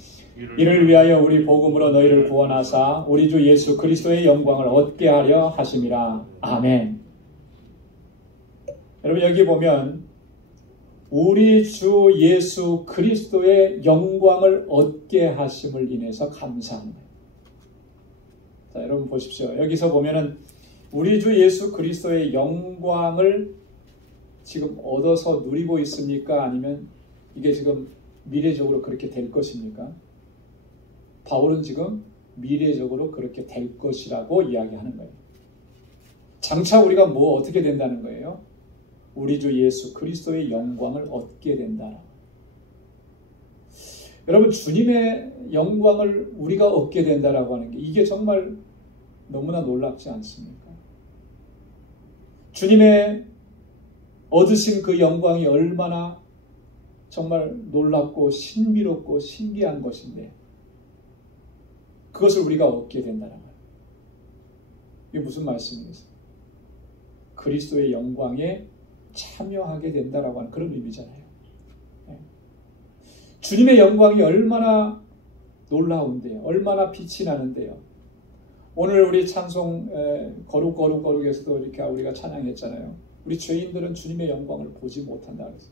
이를 위하여 우리 복음으로 너희를 구원하사 우리 주 예수 그리스도의 영광을 얻게 하려 하심이라. 아멘. 여러분 여기 보면 우리 주 예수 그리스도의 영광을 얻게 하심을 인해서 감사하는 거예요. 자, 여러분 보십시오. 여기서 보면은 우리 주 예수 그리스도의 영광을 지금 얻어서 누리고 있습니까? 아니면 이게 지금 미래적으로 그렇게 될 것입니까? 바울은 지금 미래적으로 그렇게 될 것이라고 이야기하는 거예요. 장차 우리가 어떻게 된다는 거예요? 우리 주 예수 그리스도의 영광을 얻게 된다. 여러분 주님의 영광을 우리가 얻게 된다라고 하는 게 이게 정말 너무나 놀랍지 않습니까? 주님의 얻으신 그 영광이 얼마나 정말 놀랍고 신비롭고 신기한 것인데 그것을 우리가 얻게 된다는 거예요. 이게 무슨 말씀이겠어요? 그리스도의 영광에 참여하게 된다라고 하는 그런 의미잖아요. 주님의 영광이 얼마나 놀라운데요. 얼마나 빛이 나는데요. 오늘 우리 찬송 거룩에서도 이렇게 우리가 찬양했잖아요. 우리 죄인들은 주님의 영광을 보지 못한다 그랬어요.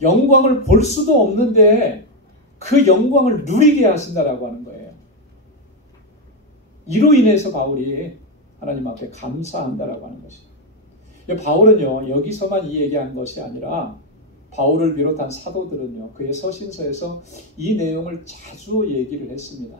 영광을 볼 수도 없는데 그 영광을 누리게 하신다라고 하는 거예요. 이로 인해서 바울이 하나님 앞에 감사한다라고 하는 것이죠. 바울은요 여기서만 이 얘기한 것이 아니라 바울을 비롯한 사도들은요 그의 서신서에서 이 내용을 자주 얘기를 했습니다.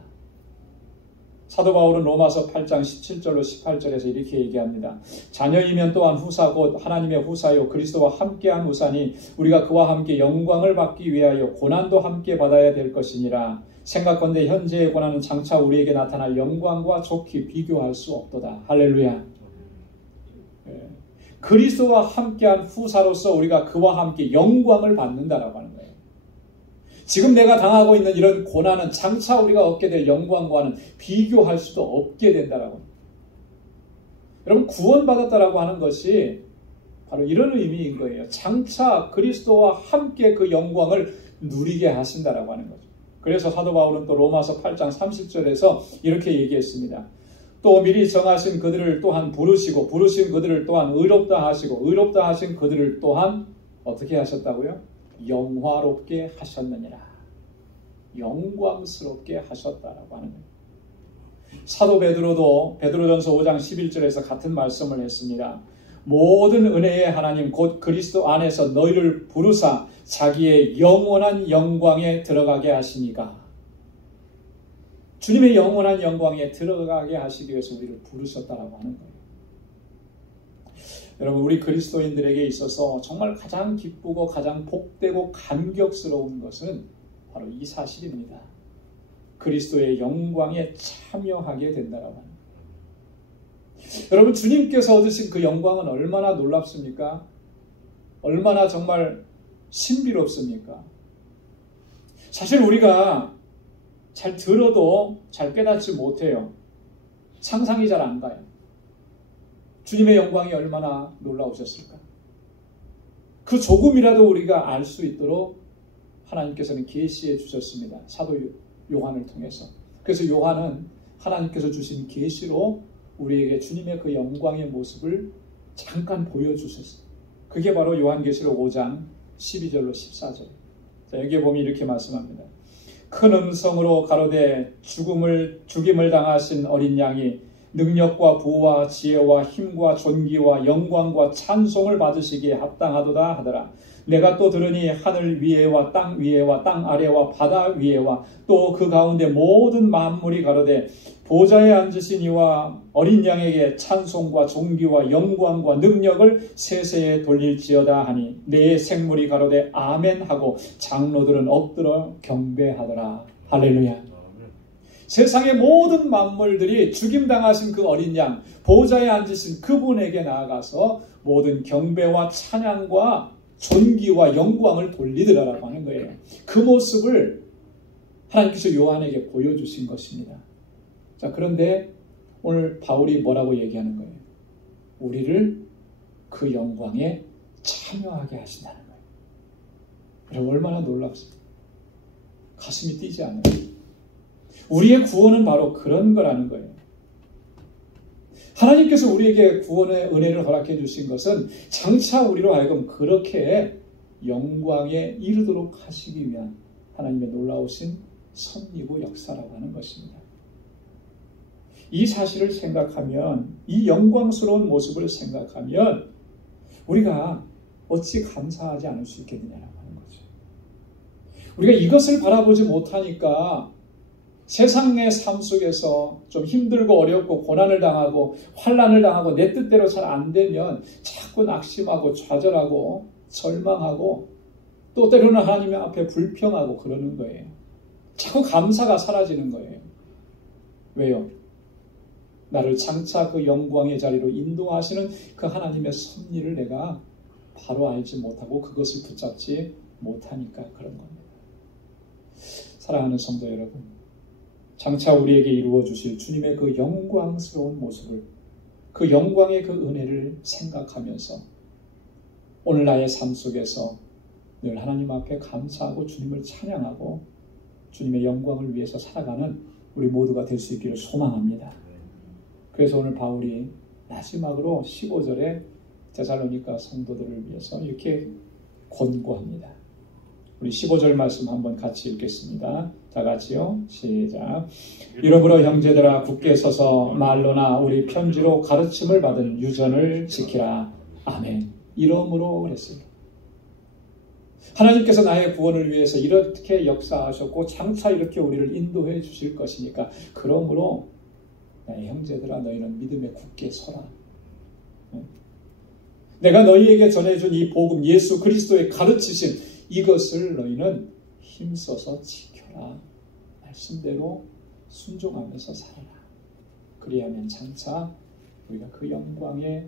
사도 바울은 로마서 8장 17절로 18절에서 이렇게 얘기합니다. 자녀이면 또한 후사 곧 하나님의 후사요 그리스도와 함께한 후사니 우리가 그와 함께 영광을 받기 위하여 고난도 함께 받아야 될 것이니라. 생각건대 현재의 고난은 장차 우리에게 나타날 영광과 좋게 비교할 수 없도다. 할렐루야. 그리스도와 함께한 후사로서 우리가 그와 함께 영광을 받는다라고 하는 거예요. 지금 내가 당하고 있는 이런 고난은 장차 우리가 얻게 될 영광과는 비교할 수도 없게 된다라고. 여러분 구원받았다라고 하는 것이 바로 이런 의미인 거예요. 장차 그리스도와 함께 그 영광을 누리게 하신다라고 하는 거죠. 그래서 사도 바울은 또 로마서 8장 30절에서 이렇게 얘기했습니다. 또 미리 정하신 그들을 또한 부르시고 부르신 그들을 또한 의롭다 하시고 의롭다 하신 그들을 또한 어떻게 하셨다고요? 영화롭게 하셨느니라. 영광스럽게 하셨다라고 하는 거예요. 사도 베드로도 베드로전서 5장 11절에서 같은 말씀을 했습니다. 모든 은혜의 하나님 곧 그리스도 안에서 너희를 부르사 자기의 영원한 영광에 들어가게 하시니까. 주님의 영원한 영광에 들어가게 하시기 위해서 우리를 부르셨다라고 하는 거예요. 여러분 우리 그리스도인들에게 있어서 정말 가장 기쁘고 가장 복되고 감격스러운 것은 바로 이 사실입니다. 그리스도의 영광에 참여하게 된다라고 하는 거예요. 여러분 주님께서 얻으신 그 영광은 얼마나 놀랍습니까? 얼마나 정말 신비롭습니까? 사실 우리가 잘 들어도 잘 깨닫지 못해요. 상상이 잘 안 가요. 주님의 영광이 얼마나 놀라우셨을까? 그 조금이라도 우리가 알 수 있도록 하나님께서는 계시해 주셨습니다. 사도 요한을 통해서. 그래서 요한은 하나님께서 주신 계시로 우리에게 주님의 그 영광의 모습을 잠깐 보여주셨어요. 그게 바로 요한계시록 5장 12절로 14절. 자, 여기에 보면 이렇게 말씀합니다. 큰 음성으로 가로되 죽임을 당하신 어린 양이 능력과 부와 지혜와 힘과 존귀와 영광과 찬송을 받으시기에 합당하도다 하더라. 내가 또 들으니 하늘 위에와 땅 위에와 땅 아래와 바다 위에와 또 그 가운데 모든 만물이 가로되 보좌에 앉으신 이와 어린 양에게 찬송과 존귀와 영광과 능력을 세세에 돌릴지어다 하니 내 생물이 가로되 아멘 하고 장로들은 엎드려 경배하더라. 할렐루야. 세상의 모든 만물들이 죽임당하신 그 어린 양, 보좌에 앉으신 그분에게 나아가서 모든 경배와 찬양과 존귀와 영광을 돌리더라라고 하는 거예요. 그 모습을 하나님께서 요한에게 보여주신 것입니다. 자, 그런데 오늘 바울이 뭐라고 얘기하는 거예요? 우리를 그 영광에 참여하게 하신다는 거예요. 여러분 얼마나 놀랍습니까? 가슴이 뛰지 않아요. 우리의 구원은 바로 그런 거라는 거예요. 하나님께서 우리에게 구원의 은혜를 허락해 주신 것은 장차 우리로 하여금 그렇게 영광에 이르도록 하시기 위한 하나님의 놀라우신 섭리고 역사라고 하는 것입니다. 이 사실을 생각하면, 이 영광스러운 모습을 생각하면 우리가 어찌 감사하지 않을 수 있겠느냐라고 하는 거죠. 우리가 이것을 바라보지 못하니까 세상의 삶 속에서 좀 힘들고 어렵고 고난을 당하고 환난을 당하고 내 뜻대로 잘 안 되면 자꾸 낙심하고 좌절하고 절망하고 또 때로는 하나님 앞에 불평하고 그러는 거예요. 자꾸 감사가 사라지는 거예요. 왜요? 나를 장차 그 영광의 자리로 인도하시는 그 하나님의 섭리를 내가 바로 알지 못하고 그것을 붙잡지 못하니까 그런 겁니다. 사랑하는 성도 여러분, 장차 우리에게 이루어 주실 주님의 그 영광스러운 모습을, 그 영광의 그 은혜를 생각하면서 오늘 나의 삶 속에서 늘 하나님 앞에 감사하고 주님을 찬양하고 주님의 영광을 위해서 살아가는 우리 모두가 될 수 있기를 소망합니다. 그래서 오늘 바울이 마지막으로 15절에 데살로니가 성도들을 위해서 이렇게 권고합니다. 우리 15절 말씀 한번 같이 읽겠습니다. 다 같이요. 시작. 이러므로 형제들아 굳게 서서 말로나 우리 편지로 가르침을 받은 유전을 지키라. 아멘. 이러므로 그랬습니다. 하나님께서 나의 구원을 위해서 이렇게 역사하셨고 장차 이렇게 우리를 인도해 주실 것이니까 그러므로 나의 형제들아 너희는 믿음에 굳게 서라. 내가 너희에게 전해준 이 복음 예수 그리스도의 가르치신 이것을 너희는 힘써서 지켜라. 말씀대로 순종하면서 살아라. 그리하면 장차 우리가 그 영광에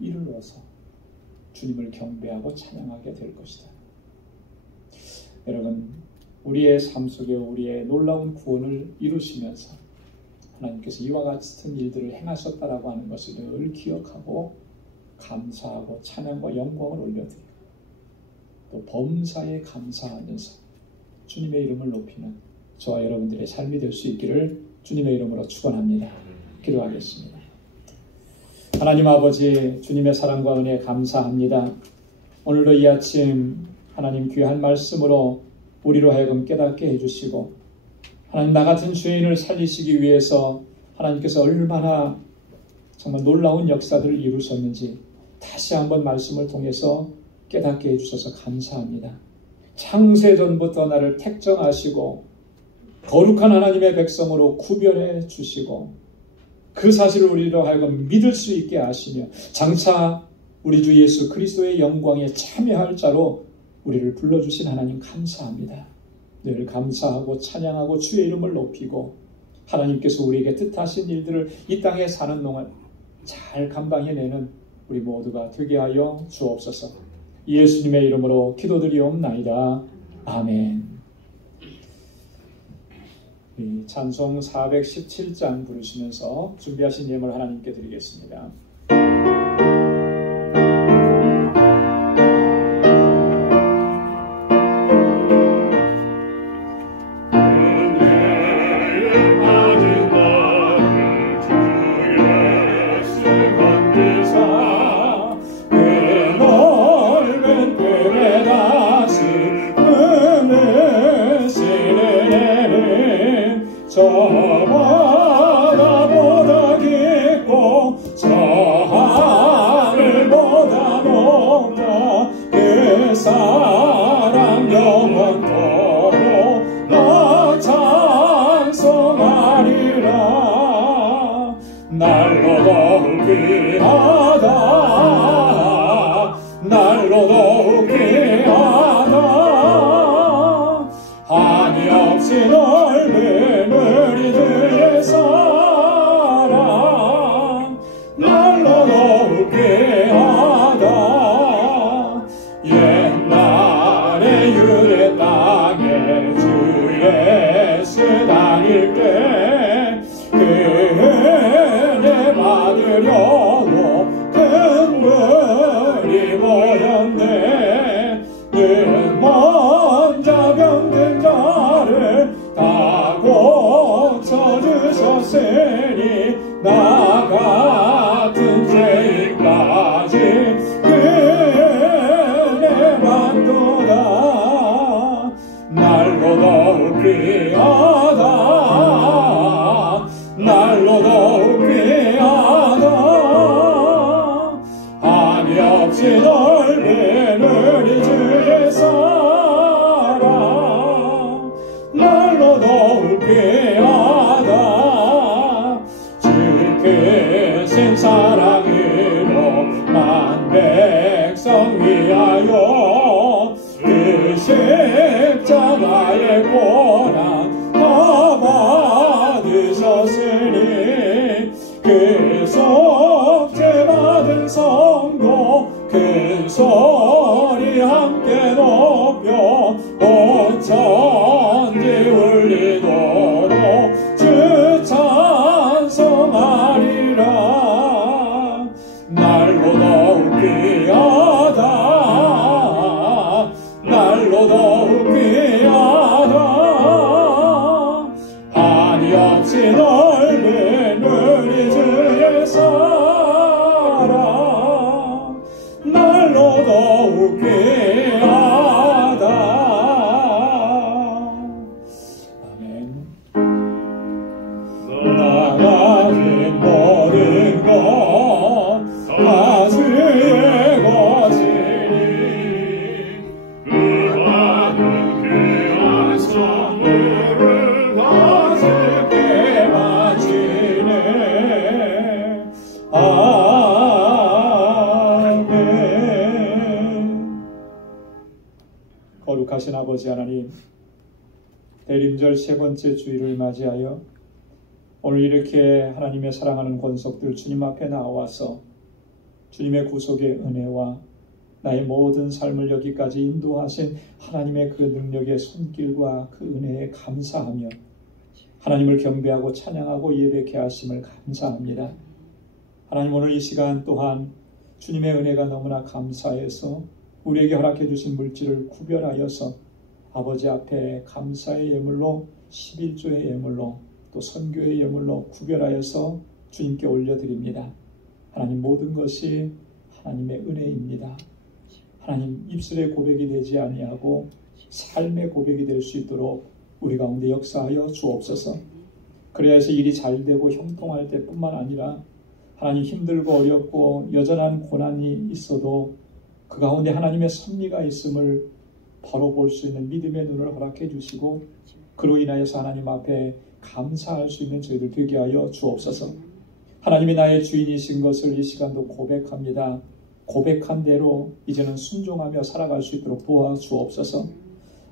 이르러서 주님을 경배하고 찬양하게 될 것이다. 여러분, 우리의 삶 속에 우리의 놀라운 구원을 이루시면서 하나님께서 이와 같은 일들을 행하셨다라고 하는 것을 늘 기억하고 감사하고 찬양과 영광을 올려드리고 또 범사에 감사하면서 주님의 이름을 높이는 저와 여러분들의 삶이 될 수 있기를 주님의 이름으로 축원합니다. 기도하겠습니다. 하나님 아버지, 주님의 사랑과 은혜에 감사합니다. 오늘도 이 아침 하나님 귀한 말씀으로 우리로 하여금 깨닫게 해주시고 하나님 나 같은 죄인을 살리시기 위해서 하나님께서 얼마나 정말 놀라운 역사들을 이루셨는지 다시 한번 말씀을 통해서 깨닫게 해주셔서 감사합니다. 창세전부터 나를 택정하시고 거룩한 하나님의 백성으로 구별해 주시고 그 사실을 우리로 하여금 믿을 수 있게 하시며 장차 우리 주 예수 그리스도의 영광에 참여할 자로 우리를 불러주신 하나님 감사합니다. 늘 감사하고 찬양하고 주의 이름을 높이고 하나님께서 우리에게 뜻하신 일들을 이 땅에 사는 동안 잘 감당해내는 우리 모두가 되게 하여 주옵소서. 예수님의 이름으로 기도드리옵나이다. 아멘. 찬송 417장 부르시면서 준비하신 예물 하나님께 드리겠습니다. 저 바다보다 깊고 저 하늘보다 높다. 그 사랑 영원토록 나 찬송하리라. 날로 더욱 귀하다. 날로 더욱 귀하다. 한이 없이 넓은 우리들의 사랑 날로 더욱 귀하다. 옛날에 유대 땅에 주 예수 다닐 때 그 나 같은 죄인까지 은혜 받도다. 날로 더욱 귀하다. 날로 더욱 귀하다. 한이 없이 넓은 우리 주의 사랑 날로 더욱 귀하다. 주 크신 사랑으로 만 백성 위하여 그 십자가의 고난 다 받으셨으니 그 속죄 받은 성도 큰 소리 함께 높여 온 천지 울리도록 주 찬송하리라. 날로 더욱 귀하다. 날로 더욱 귀하다. 한이 없이 넓은 우리 주의 사랑 날로 더욱 귀하다. 아멘. 나 가진 모든 것 다 주의 것이니 그 받은 귀한 선물을 다 주께 바치네. 아멘. 거룩하신 아버지 하나님, 대림절 세 번째 주일을 맞이하여 오늘 이렇게 하나님의 사랑하는 권속들 주님 앞에 나와서 주님의 구속의 은혜와 나의 모든 삶을 여기까지 인도하신 하나님의 그 능력의 손길과 그 은혜에 감사하며 하나님을 경배하고 찬양하고 예배케 하심을 감사합니다. 하나님, 오늘 이 시간 또한 주님의 은혜가 너무나 감사해서 우리에게 허락해 주신 물질을 구별하여서 아버지 앞에 감사의 예물로, 11조의 예물로, 또 선교의 예물로 구별하여서 주님께 올려드립니다. 하나님, 모든 것이 하나님의 은혜입니다. 하나님, 입술의 고백이 되지 아니하고 삶의 고백이 될 수 있도록 우리 가운데 역사하여 주옵소서. 그래야 해서 일이 잘 되고 형통할 때뿐만 아니라 하나님, 힘들고 어렵고 여전한 고난이 있어도 그 가운데 하나님의 섭리가 있음을 바로 볼 수 있는 믿음의 눈을 허락해 주시고 그로 인하여서 하나님 앞에 감사할 수 있는 저희들 되게 하여 주옵소서. 하나님이 나의 주인이신 것을 이 시간도 고백합니다. 고백한 대로 이제는 순종하며 살아갈 수 있도록 도와주옵소서.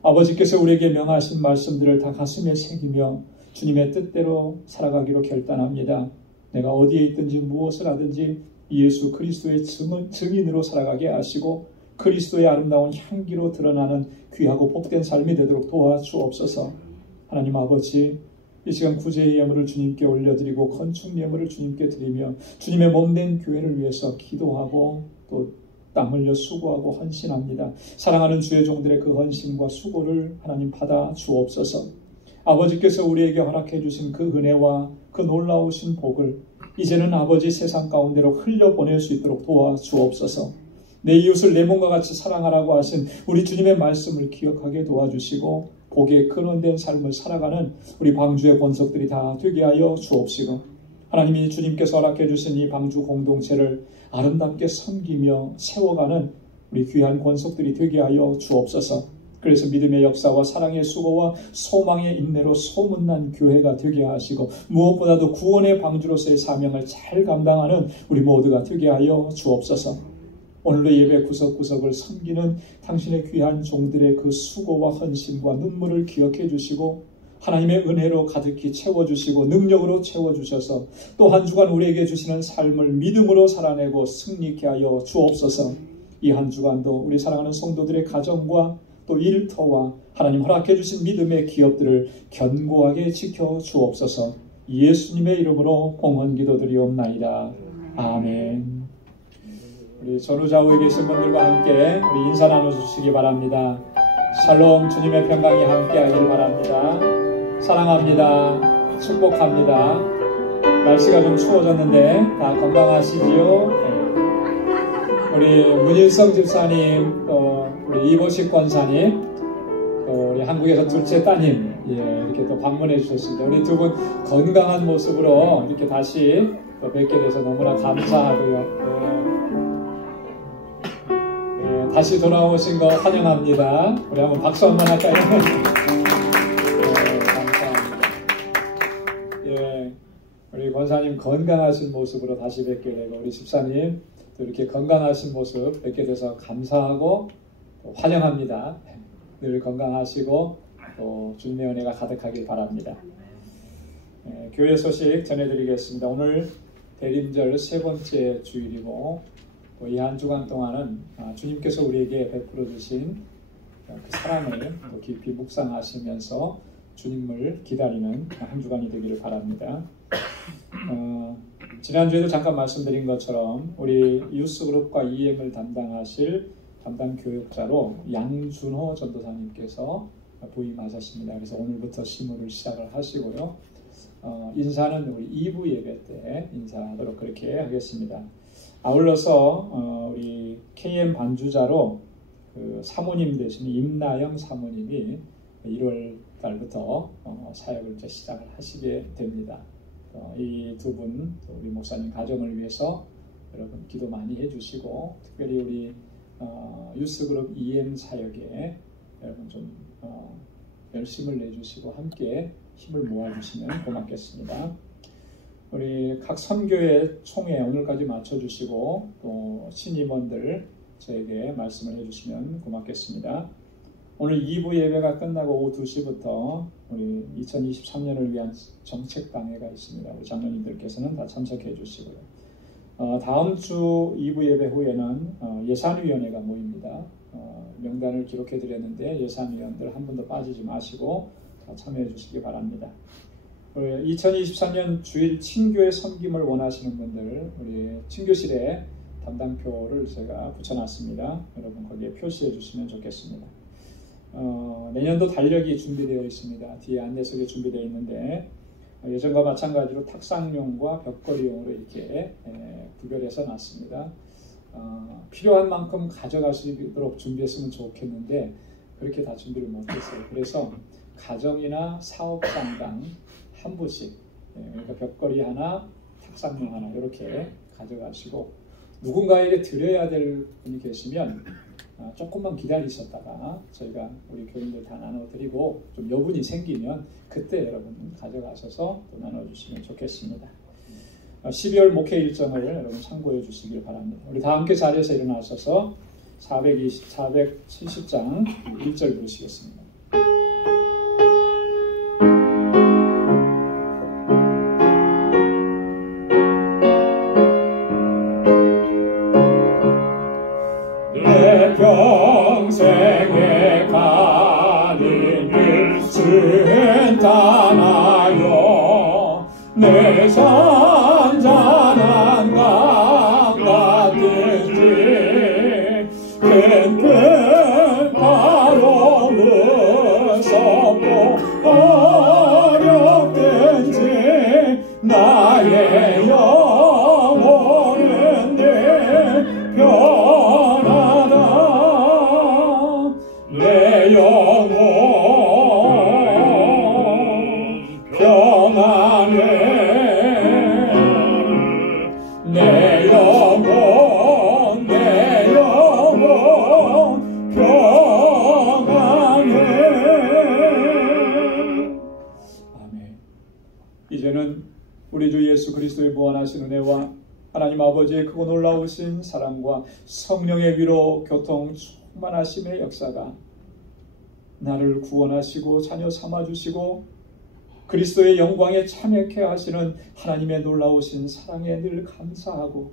아버지께서 우리에게 명하신 말씀들을 다 가슴에 새기며 주님의 뜻대로 살아가기로 결단합니다. 내가 어디에 있든지 무엇을 하든지 예수 그리스도의 증인으로 살아가게 하시고 그리스도의 아름다운 향기로 드러나는 귀하고 복된 삶이 되도록 도와주옵소서. 하나님 아버지, 이 시간 구제의 예물을 주님께 올려드리고 건축 예물을 주님께 드리며 주님의 몸된 교회를 위해서 기도하고 또 땀 흘려 수고하고 헌신합니다. 사랑하는 주의 종들의 그 헌신과 수고를 하나님 받아 주옵소서. 아버지께서 우리에게 허락해 주신 그 은혜와 그 놀라우신 복을 이제는 아버지 세상 가운데로 흘려보낼 수 있도록 도와주옵소서. 내 이웃을 내 몸과 같이 사랑하라고 하신 우리 주님의 말씀을 기억하게 도와주시고 복에 근원된 삶을 살아가는 우리 방주의 권속들이 다 되게 하여 주옵시고 하나님이 주님께서 허락해 주신 이 방주 공동체를 아름답게 섬기며 세워가는 우리 귀한 권속들이 되게 하여 주옵소서. 그래서 믿음의 역사와 사랑의 수고와 소망의 인내로 소문난 교회가 되게 하시고 무엇보다도 구원의 방주로서의 사명을 잘 감당하는 우리 모두가 되게 하여 주옵소서. 오늘도 예배 구석구석을 섬기는 당신의 귀한 종들의 그 수고와 헌신과 눈물을 기억해 주시고 하나님의 은혜로 가득히 채워주시고 능력으로 채워주셔서 또 한 주간 우리에게 주시는 삶을 믿음으로 살아내고 승리케 하여 주옵소서. 이 한 주간도 우리 사랑하는 성도들의 가정과 또 일터와 하나님 허락해 주신 믿음의 기업들을 견고하게 지켜 주옵소서. 예수님의 이름으로 봉헌 기도드리옵나이다. 아멘. 우리 전후좌우에 계신 분들과 함께 우리 인사 나눠주시기 바랍니다. 샬롬, 주님의 평강이 함께 하길 바랍니다. 사랑합니다. 축복합니다. 날씨가 좀 추워졌는데 다 건강하시지요? 우리 문일성 집사님, 또 우리 이보식 권사님, 또 우리 한국에서 둘째 따님, 이렇게 또 방문해 주셨습니다. 우리 두 분 건강한 모습으로 이렇게 다시 또 뵙게 돼서 너무나 감사하고요. 다시 돌아오신 거 환영합니다. 우리 한번 박수 한번 할까요? 감사합니다. 우리 권사님 건강하신 모습으로 다시 뵙게 되고, 우리 집사님 또 이렇게 건강하신 모습 뵙게 돼서 감사하고 또 환영합니다. 늘 건강하시고 또 주님의 은혜가 가득하길 바랍니다. 교회 소식 전해드리겠습니다. 오늘 대림절 세 번째 주일이고, 이 한 주간 동안은 주님께서 우리에게 베풀어 주신 그 사랑을 또 깊이 묵상하시면서 주님을 기다리는 한 주간이 되기를 바랍니다. 지난주에도 잠깐 말씀드린 것처럼 우리 유스그룹과 EM을 담당하실 담당 교육자로 양준호 전도사님께서 부임하셨습니다. 그래서 오늘부터 심호를 시작을 하시고요. 인사는 우리 2부 예배 때 인사하도록 그렇게 하겠습니다. 아울러서 우리 KM 반주자로 그 사모님 되신 임나영 사모님이 1월 달부터 사역을 이제 시작을 하시게 됩니다. 이 두 분 우리 목사님 가정을 위해서 여러분 기도 많이 해주시고, 특별히 우리 유스그룹 EM 사역에 여러분 좀 열심을 내주시고 함께 힘을 모아주시면 고맙겠습니다. 우리 각 선교회 총회 오늘까지 맞춰주시고 또 신임원들 저에게 말씀을 해주시면 고맙겠습니다. 오늘 2부 예배가 끝나고 오후 2시부터 우리 2023년을 위한 정책당회가 있습니다. 우리 장로님들께서는 다 참석해 주시고요. 다음 주 2부 예배 후에는 예산위원회가 모입니다. 명단을 기록해 드렸는데 예산위원들 한 분도 빠지지 마시고 다 참여해 주시기 바랍니다. 2023년 주일 친교회 섬김을 원하시는 분들 우리 친교실에 담당표를 제가 붙여놨습니다. 여러분 거기에 표시해 주시면 좋겠습니다. 내년도 달력이 준비되어 있습니다. 뒤에 안내석에 준비되어 있는데 예전과 마찬가지로 탁상용과 벽걸이용으로 이렇게 구별해서 놨습니다. 필요한 만큼 가져가시도록 준비했으면 좋겠는데 그렇게 다 준비를 못했어요. 그래서 가정이나 사업장당 한 부씩, 그러니까 벽걸이 하나, 탁상용 하나 이렇게 가져가시고, 누군가에게 드려야 될 분이 계시면 조금만 기다리셨다가 저희가 우리 교인들 다 나눠드리고 좀 여분이 생기면 그때 여러분 가져가셔서 또 나눠주시면 좋겠습니다. 12월 목회 일정을 여러분 참고해 주시길 바랍니다. 우리 다 함께 자리에서 일어나셔서 470장 1절 부르시겠습니다. 평생에 가는 길 순탄하여 내 잔잔한 강 같은지 큰 바로 무섭고 어렵든지 나의 영혼은 늘 편하다. 내 영혼 평안해. 내 영혼 평안해. 아멘. 이제는 우리 주 예수 그리스도의 무한하신 은혜와 하나님 아버지의 크고 놀라우신 사랑과 성령의 위로 교통 충만하심의 역사가 나를 구원하시고 자녀 삼아주시고 그리스도의 영광에 참여케 하시는 하나님의 놀라우신 사랑에 늘 감사하고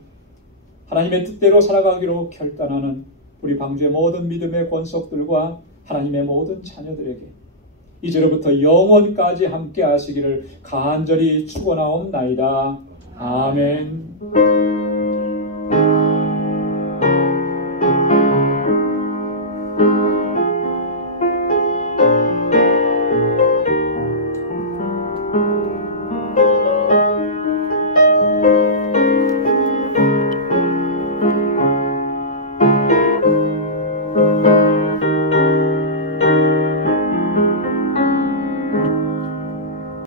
하나님의 뜻대로 살아가기로 결단하는 우리 방주의 모든 믿음의 권속들과 하나님의 모든 자녀들에게 이제로부터 영원까지 함께 하시기를 간절히 축원하옵나이다. 아멘.